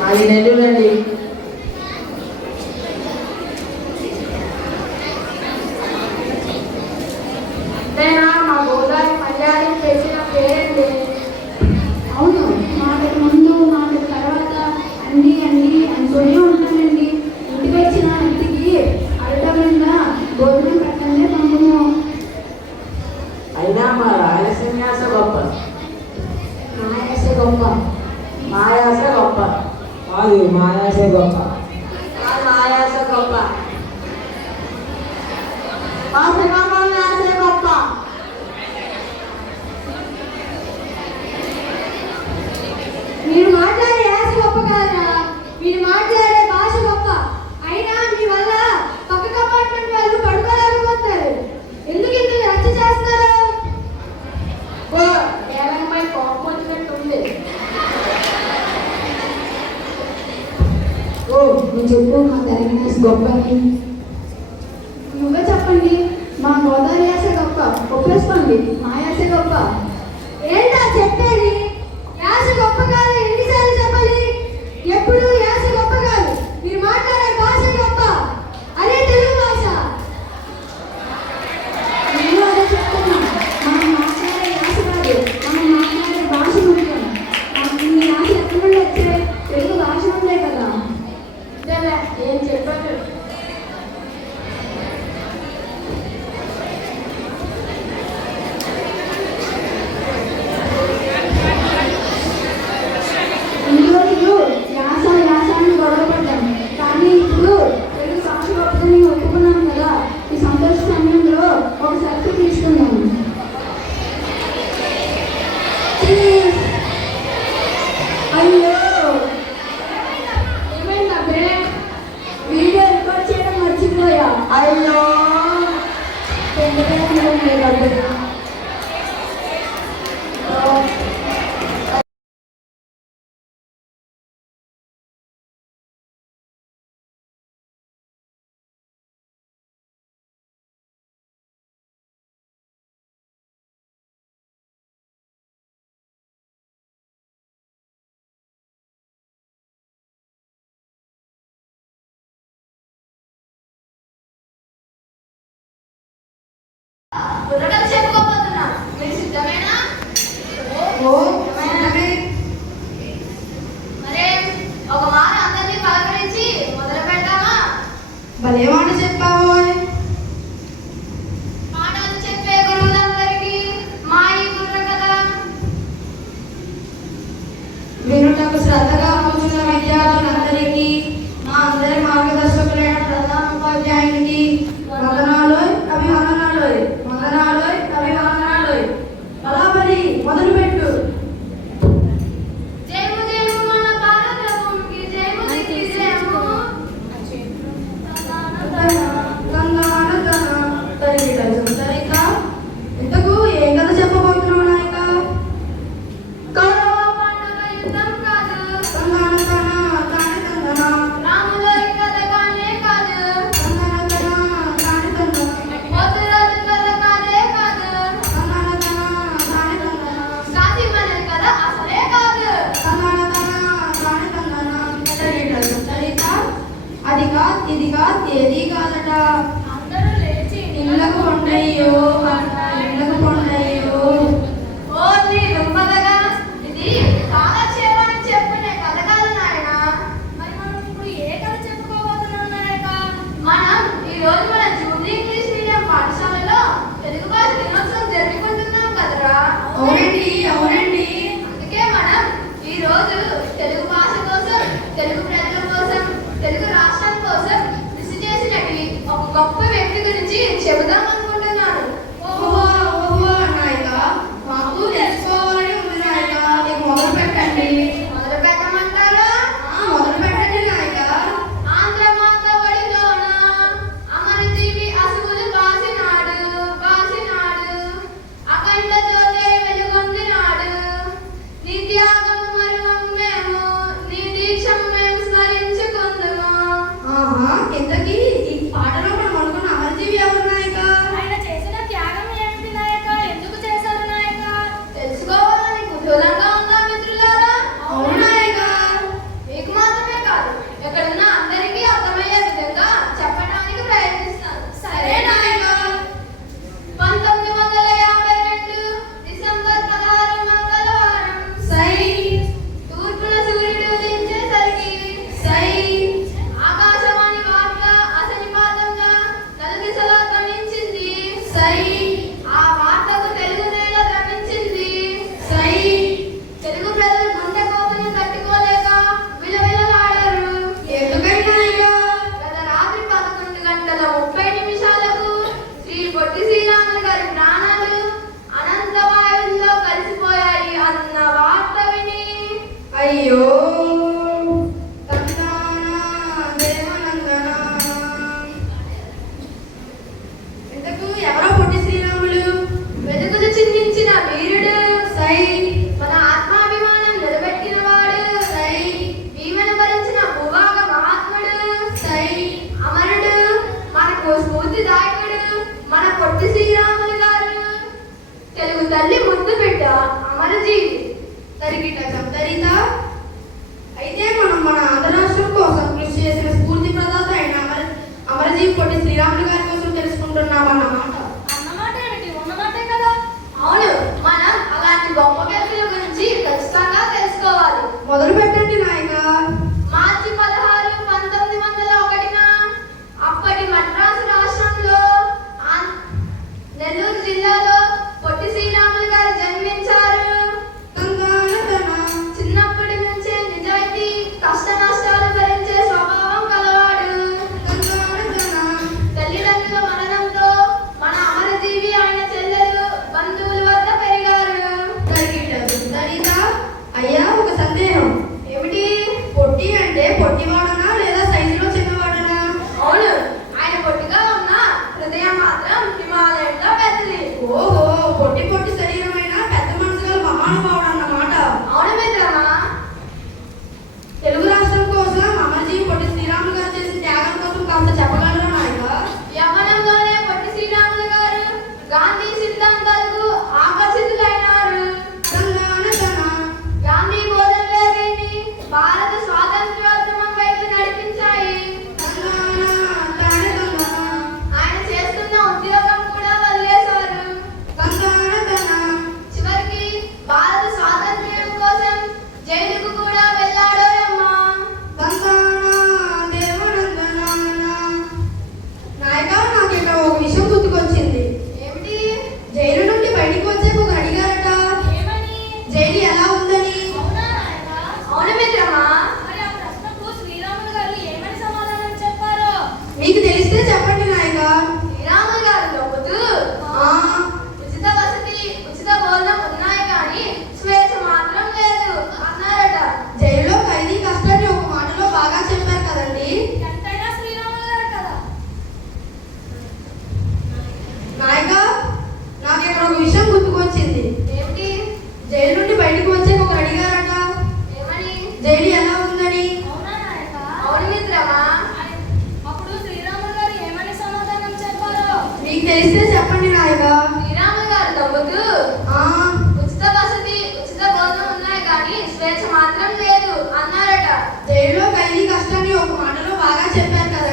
మాది నెల్లూరు అండి. మా గోదావరి మలయాళం చేసిన పేరండి. అవును, మాటకు ముందు మాటకు తర్వాత అండి అంటూనే ఉంటానండి. ఇంటికి వచ్చిన ఇంటికి అరట మీద భోజనం పెట్టండి పంపుము. అయినా మా రాయలసీమ యాస గొప్ప. మా యాస గొప్ప. మా యాస గొప్ప. కాదు, మా యాసే గొప్ప. మా యాస గొప్ప. మా శ్రీకాకుళం యాస గొప్ప. మీరు మాట్లాడే యాస గొప్ప కాదురా, మీరు మాట్లాడే భాష గొప్ప. అయినా మీ వల్ల పక్క కంపార్ట్మెంట్ వాళ్ళు పడుకోలేకపోతున్నారు. ఎందుకు ఇంత రచ్చ చేస్తారు? ఓ ఏలమ్మాయి కోపం వచ్చినట్టుంది. ఓ నువ్వు చెప్పు, మా తెలంగాణ గొప్ప అని. నువ్వే చెప్పండి. మా గోదావరి యాస గొప్ప. ఒప్పేసుకోండి, మా యాస గొప్ప. ఏంటా చెప్పేది? యాస గొప్ప కాదు, ఎన్నిసార్లు చెప్పాలి? ఎప్పుడు యాస గొప్ప కాదు, మీరు మాట్లాడే భాష గొప్ప. అదే తెలుగు భాష. నేను అదే చెప్తున్నా. మనం మాట్లాడే యాస కాదు, మనం మాట్లాడే భాష ముఖ్యం. ఈ యాస ఎక్కడి నుండి వచ్చాయి? తెలుగు భాష ఉందే కదా. ఇదేలే, ఏం చెప్పాను. ఇన్ని రోజులు యాసాన్ని గొడవపడ్డాం, కానీ ఇప్పుడు తెలుగు భాష గొప్పదని ఒప్పుకున్నాం కదా. ఈ సంతోష సమయంలో ఒక సెల్ఫీ తీసుకున్నాము. అయ్యో ఏమైందా బే? వీడియో రికార్డ్ చేయడం మర్చిపోయా. అయ్యో బుర్రకథ చెప్పుకోబోతున్నా. మీరు సిద్ధమేనా? మరే ఒక మాట అందరినీ పలకరించి మొదలు పెడతామా? భలే మాట చెప్పావు. పాఠాలు చెప్పే గురువులందరికీ మా ఈ బుర్రకథ వినుటకు శ్రద్ధగా కూర్చున్న విద్యార్థులందరికీ, మా అందరి మార్గదర్శకులైన ప్రధాన ఉపాధ్యాయునికి వందనాలోయ్, అభివందనాలోయ్, వందనాలోయ్, అభివందనాలోయ్. బరాబరి మొదలుపెట్టు. జయము జయము మన భారత భూమికి, జయము దిక్కి జయము. అదిగా ఇదిగా ఏది కాదట. అందరూ లేచి ఇళ్ళకు పొండయ్యో అన్న ఇళ్ళకు పొండయ్యో. ఓ నీ దుంపదగా, ఇది కాలక్షేపానికి చెప్పుకునే కథ కాదు నాయనా. మరి మనం ఇప్పుడు ఏ కథ చెప్పుకోబోతున్నాం నాయక? మనం ఈ రోజు మన జూబ్లీ ఇంగ్లీష్ మీడియం పాఠశాలలో తెలుగు భాష దినోత్సవం జరుపుకుంటున్నాం కదరా. అవునండి అవునండి. అందుకే మనం ఈ రోజు తెలుగు భాష కోసం, తెలుగు ప్రజల కోసం, తెలుగు రాష్ట్రం కోసం కృషి చేసినట్టు ఒక గొప్ప వ్యక్తి గురించి చెబుదాం అనుకుంటున్నాను. ఓహో ఓహో నాయక, మాకు తెలుసుకోవాలని ఉంది నాయక. ఇక మొదలు పెట్టండి. మొదలు పెట్టమంటారా? మొదలు పెట్టండి నాయక. ఆంధ్ర మాత ఒడిలోన అమరజీవి అసువులు బాసినాడు, బాసినాడు. అఖండ జ్యోతి వెలుగొందినాడు. నీ త్యాగము మరువం మేము, నీ దీక్షము మేము స్మరించుకుందుము. ఆహా, ఇంతకీ ఈ పాటలో మనం అనుకున్న అమరజీవి ఎవరు నాయక? ఆయన చేసిన త్యాగం ఏమిటి నాయక? ఎందుకు చేశారు నాయక? తెలుసుకోవాలని కుతూహలంగా ఉందా మిత్రులారా? అవును నాయక. మీకు మాత్రమే కాదు, ఎక్కడున్న అందరికీ అర్థమయ్యే విధంగా చెప్పడానికి ప్రయత్నిస్తాను. సరే నాయక. 1952 డిసెంబర్ 16 మంగళవారం సై తూర్పున సూర్యుడు ఉదయించేసరికి సై ఆకాశవాణి వార్త అసనిపాతంగా నలుదిశలా ధ్వనించింది. సై ఆ వార్తకు తెలుగు నేల భ్రమించింది. సై తెలుగు ప్రజలు గుండె కోపను తట్టుకోలేక విలవిలలాడారు. ఎందుకని నాయక? గత రాత్రి 11:30 శ్రీ పొట్టి శ్రీరాములు గారి ప్రాణాలు అనంత వాయువుల్లో కలిసిపోయాయి అన్న వార్త విని అయ్యో తందానా దేవనందనా. ఇంతకు ఎవరో పొట్టి శ్రీరాములు? వెలుగులు చిందించిన వీరుడు, సై మన ఆత్మాభిమానం నిలబెట్టిన వాడు, సై భీమన భరించిన భూభాగ మహాత్ముడు, సై అమరుడు, మనకు స్ఫూర్తిదాయకుడు మన పొట్టి శ్రీరాములు గారు. తెలుగు తల్లి ముద్దు బిడ్డ అమరజీవి. తరిగిట సంతరిత. అయితే మనం మన ఆంధ్ర రాష్ట్రం కోసం కృషి చేసిన స్ఫూర్తి ప్రదాత అయిన అమరజీవి పొట్టి శ్రీరాములు గారి కోసం తెలుసుకుంటున్నాం అన్నమాట. అన్నమాట ఏమిటి? ఉన్నమాటే కదా. అవును, మనం అలాంటి గొప్ప వ్యక్తుల గురించి ఖచ్చితంగా తెలుసుకోవాలి. మొదలు పెట్టండి నాయక. మార్చి 16, 1901న అప్పటి మద్రాసు రాష్ట్రంలో నెల్లూరు జిల్లాలో పొట్టి శ్రీరాములు గారు జన్మించారు. తందానతన చిన్నప్పటి నుంచే నిజాయితీ, కష్ట నష్టాలు భరించే స్వభావం కలవాడు. తందానతన తల్లిదండ్రుల మరణంతో మన అమరజీవి ఆయన చెల్లెలు బంధువుల వద్ద పెరిగారు. తరిగిట సంతరిత. అయ్యా, ఒక సందేహం. ఏమిటి? పొట్టి అంటే పొట్టివాడనా లేదా సైజులో చిన్నవాడనా? అవును, ఆయన పొట్టిగా ఉన్న హృదయం మాత్రం హిమాలయంలో పెద్దది. ఓహో, పొట్టి పొట్టి శరీరమైన పెద్ద మనసు గల మహానుభావుడు అన్నమాట. అవును మిత్రమా. తెలుగు రాష్ట్రం కోసం అమరజీవి పొట్టి శ్రీరాములు గారు చేసిన త్యాగం కోసం కాస్త చెప్పగలరా నాయక? యవ్వనంలోనే పొట్టి శ్రీరాములు గారు గాంధీ సిద్ధాంతాలకు ఆకర్షితులైనారు. తందానతన గాంధీ బోధనలే వీరిని భారత స్వాతంత్ర్యోద్యమం వైపు నడిపించాయి. తందానతన ఆయన చేస్తున్న ఉద్యోగం కూడా వదిలేశారు. తందానతన చివరికి భారత స్వాతంత్ర్యం కోసం జైలుకు కూడా వెళ్ళాడోయమ్మా. నాయక, నాకు ఇక్కడ ఒక విషయం గుర్తుకొచ్చింది. ఏమిటి? జైలు నుండి బయటికి వచ్చాక ఒక అడిగారట, ఏమని? జైలు ఎలా ఉందని. అవునా నాయనా? అవును మిత్రమా. మరి ఆ ప్రశ్నకు శ్రీరాములు గారు ఏమని సమాధానం చెప్పారో మీకు తెలిస్తే చెప్పండి నాయక. శ్రీరాములు గారు నవ్వుతూ, ఆ, ఉచిత వసతి, ఉచిత భోజనం ఉన్నాయి కానీ స్వేచ్ఛ మాత్రం లేదు అన్నారట. జైల్లో ఖైదీ కష్టాన్ని ఒక మాటలో బాగా చెప్పారు కదండి. ఎంతైనా శ్రీరాములు గారు కదా. నాయక, నాకు ఇక్కడ ఒక విషయం గుర్తుకొచ్చింది. ఏమిటి? జైలు నుండి బయటకు వచ్చాక ఒక అడిగారట, ఏమని? జైలు ఎలా ఉందని. అవునా నాయక? అవును మిత్రమా. అప్పుడు శ్రీరాములు గారు ఏమని సమాధానం చెప్పారో మీకు తెలిస్తే చెప్పండి నాయక. శ్రీరాములు గారు నవ్వుతూ, ఆ, ఉచిత వసతి, ఉచిత భోజనం ఉన్నాయి కానీ స్వేచ్ఛ మాత్రం లేదు అన్నారట. జైల్లో ఖైదీ కష్టాన్ని ఒక మాటలో బాగా చెప్పారు కదండి.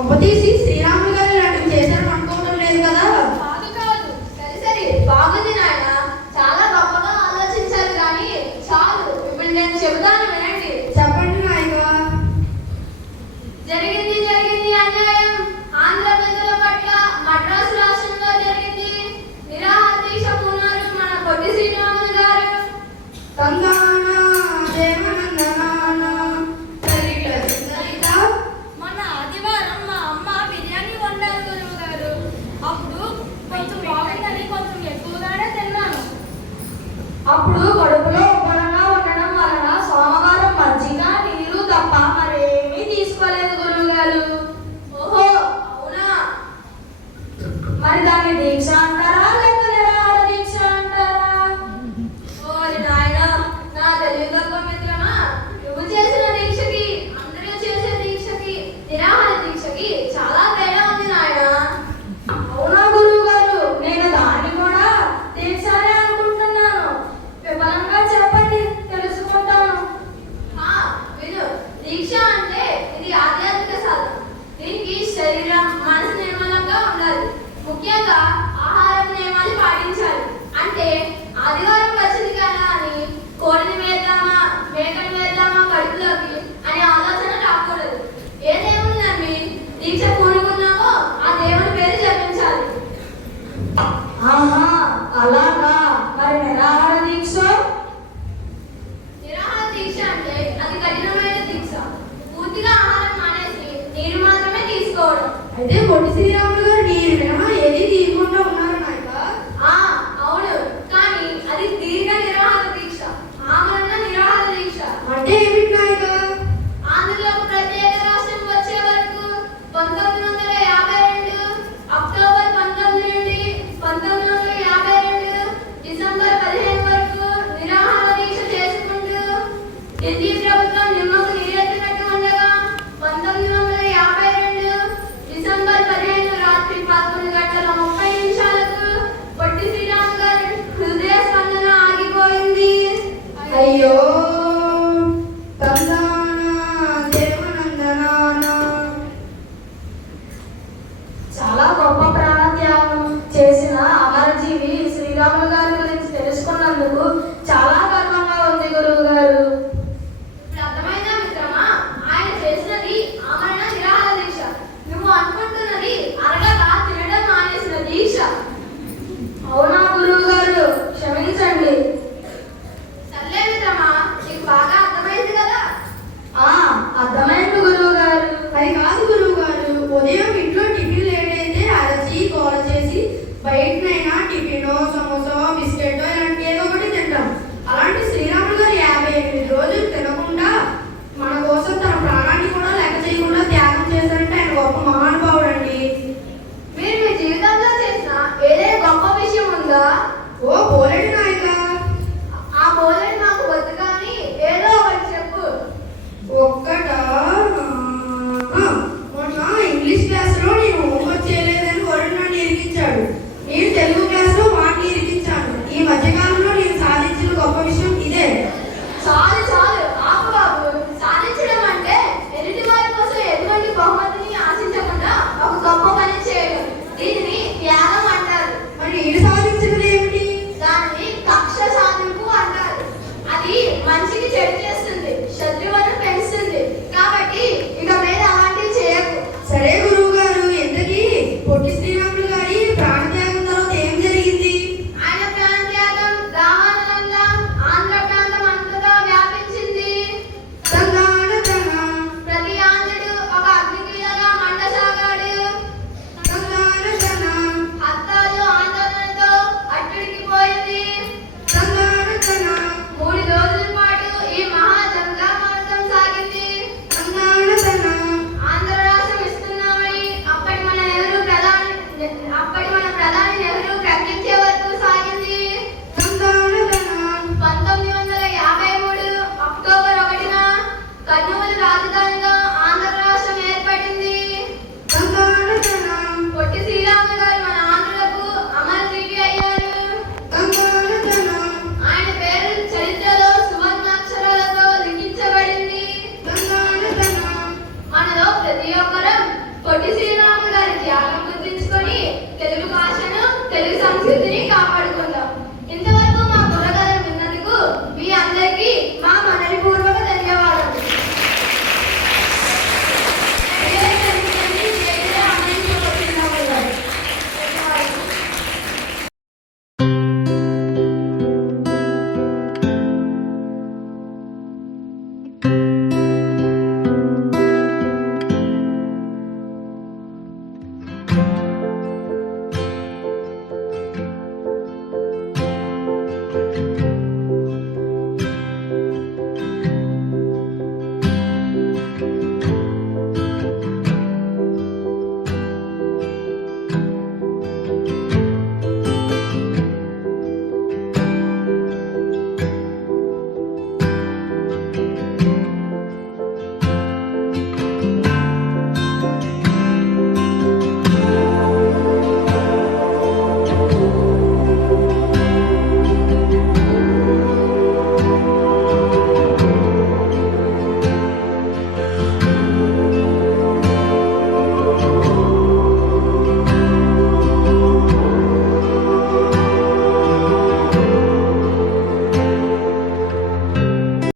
కొంపతీసి శ్రీరాములు గారు ఇలాంటివి చేశారని అనుకోవడం లేదు కదా? కాదు కాదు, సరే సరే బాగుంది నాయన, చాలా గొప్పగా ఆలోచించారు. కానీ చాలు, ఇప్పుడు నేను చెబుతాను వినండి. చెప్పండి నాయన. జరిగింది జరిగింది అన్యాయం ఆంధ్ర ప్రజల పట్ల మద్రాసు రాష్ట్రంలో జరిగింది. నిరాహార దీక్ష పూనారు మన పొట్టి శ్రీరాములు గారు. తందాన దేవనందనాన సరిత సరిత. మొన్న ఆదివారం మా అమ్మ బిర్యానీ వండారు గురువు గారు. అప్పుడు కొంచెం బాగుందని కొంచెం ఎక్కువగానే తిన్నాను. అప్పుడు కడుపులో ఉబ్బరంగా ఉండడం వలన సోమవారం మజ్జిగ నీరు తప్ప మరేమీ తీసుకోలేదు గురువు గారు. ఓహో అవునా? మరి దాన్ని దీక్ష అంటారా లేక నిరాహార దీక్ష అంటారా? ఓరి నాయనా, నా తెలివితక్కువ మిత్రమా, నువ్వు చేసిన దీక్షకి అందరూ చేసే దీక్షకి నిరాహార దీక్షకి చాలా తేడా ఉంది నాయనా. అవునా గురువు గారు, నేను దాన్ని కూడా దీక్షనే అనుకుంటున్నాను. వివరంగా చెప్పండి, తెలుసుకుంటాను. విను, దీక్ష అంటే ఇది ఆధ్యాత్మిక సాధన. దీనికి శరీరం మనసు నిర్మలంగా ఉండాలి. ముఖ్యంగా ఆహార నియమాలు పాటించాలి. అంటే ఆదివారం వచ్చింది కదా అని కోడిని వేద్దామా మేకని వేద్దామా కడుపులోకి అనే ఆలోచన రాకూడదు. ఏ దేవుని నమ్మి దీక్ష పూనుకున్నామో ఆ దేవుని పేరు జపించాలి. ఆహా, అలాగా. మరి నిరాహార దీక్ష? నిరాహార దీక్ష అంటే అది కఠినమైన దీక్ష. పూర్తిగా ఆహారం మానేసి నీరు మాత్రమే తీసుకోవడం. అయితే పొట్టి శ్రీరాములు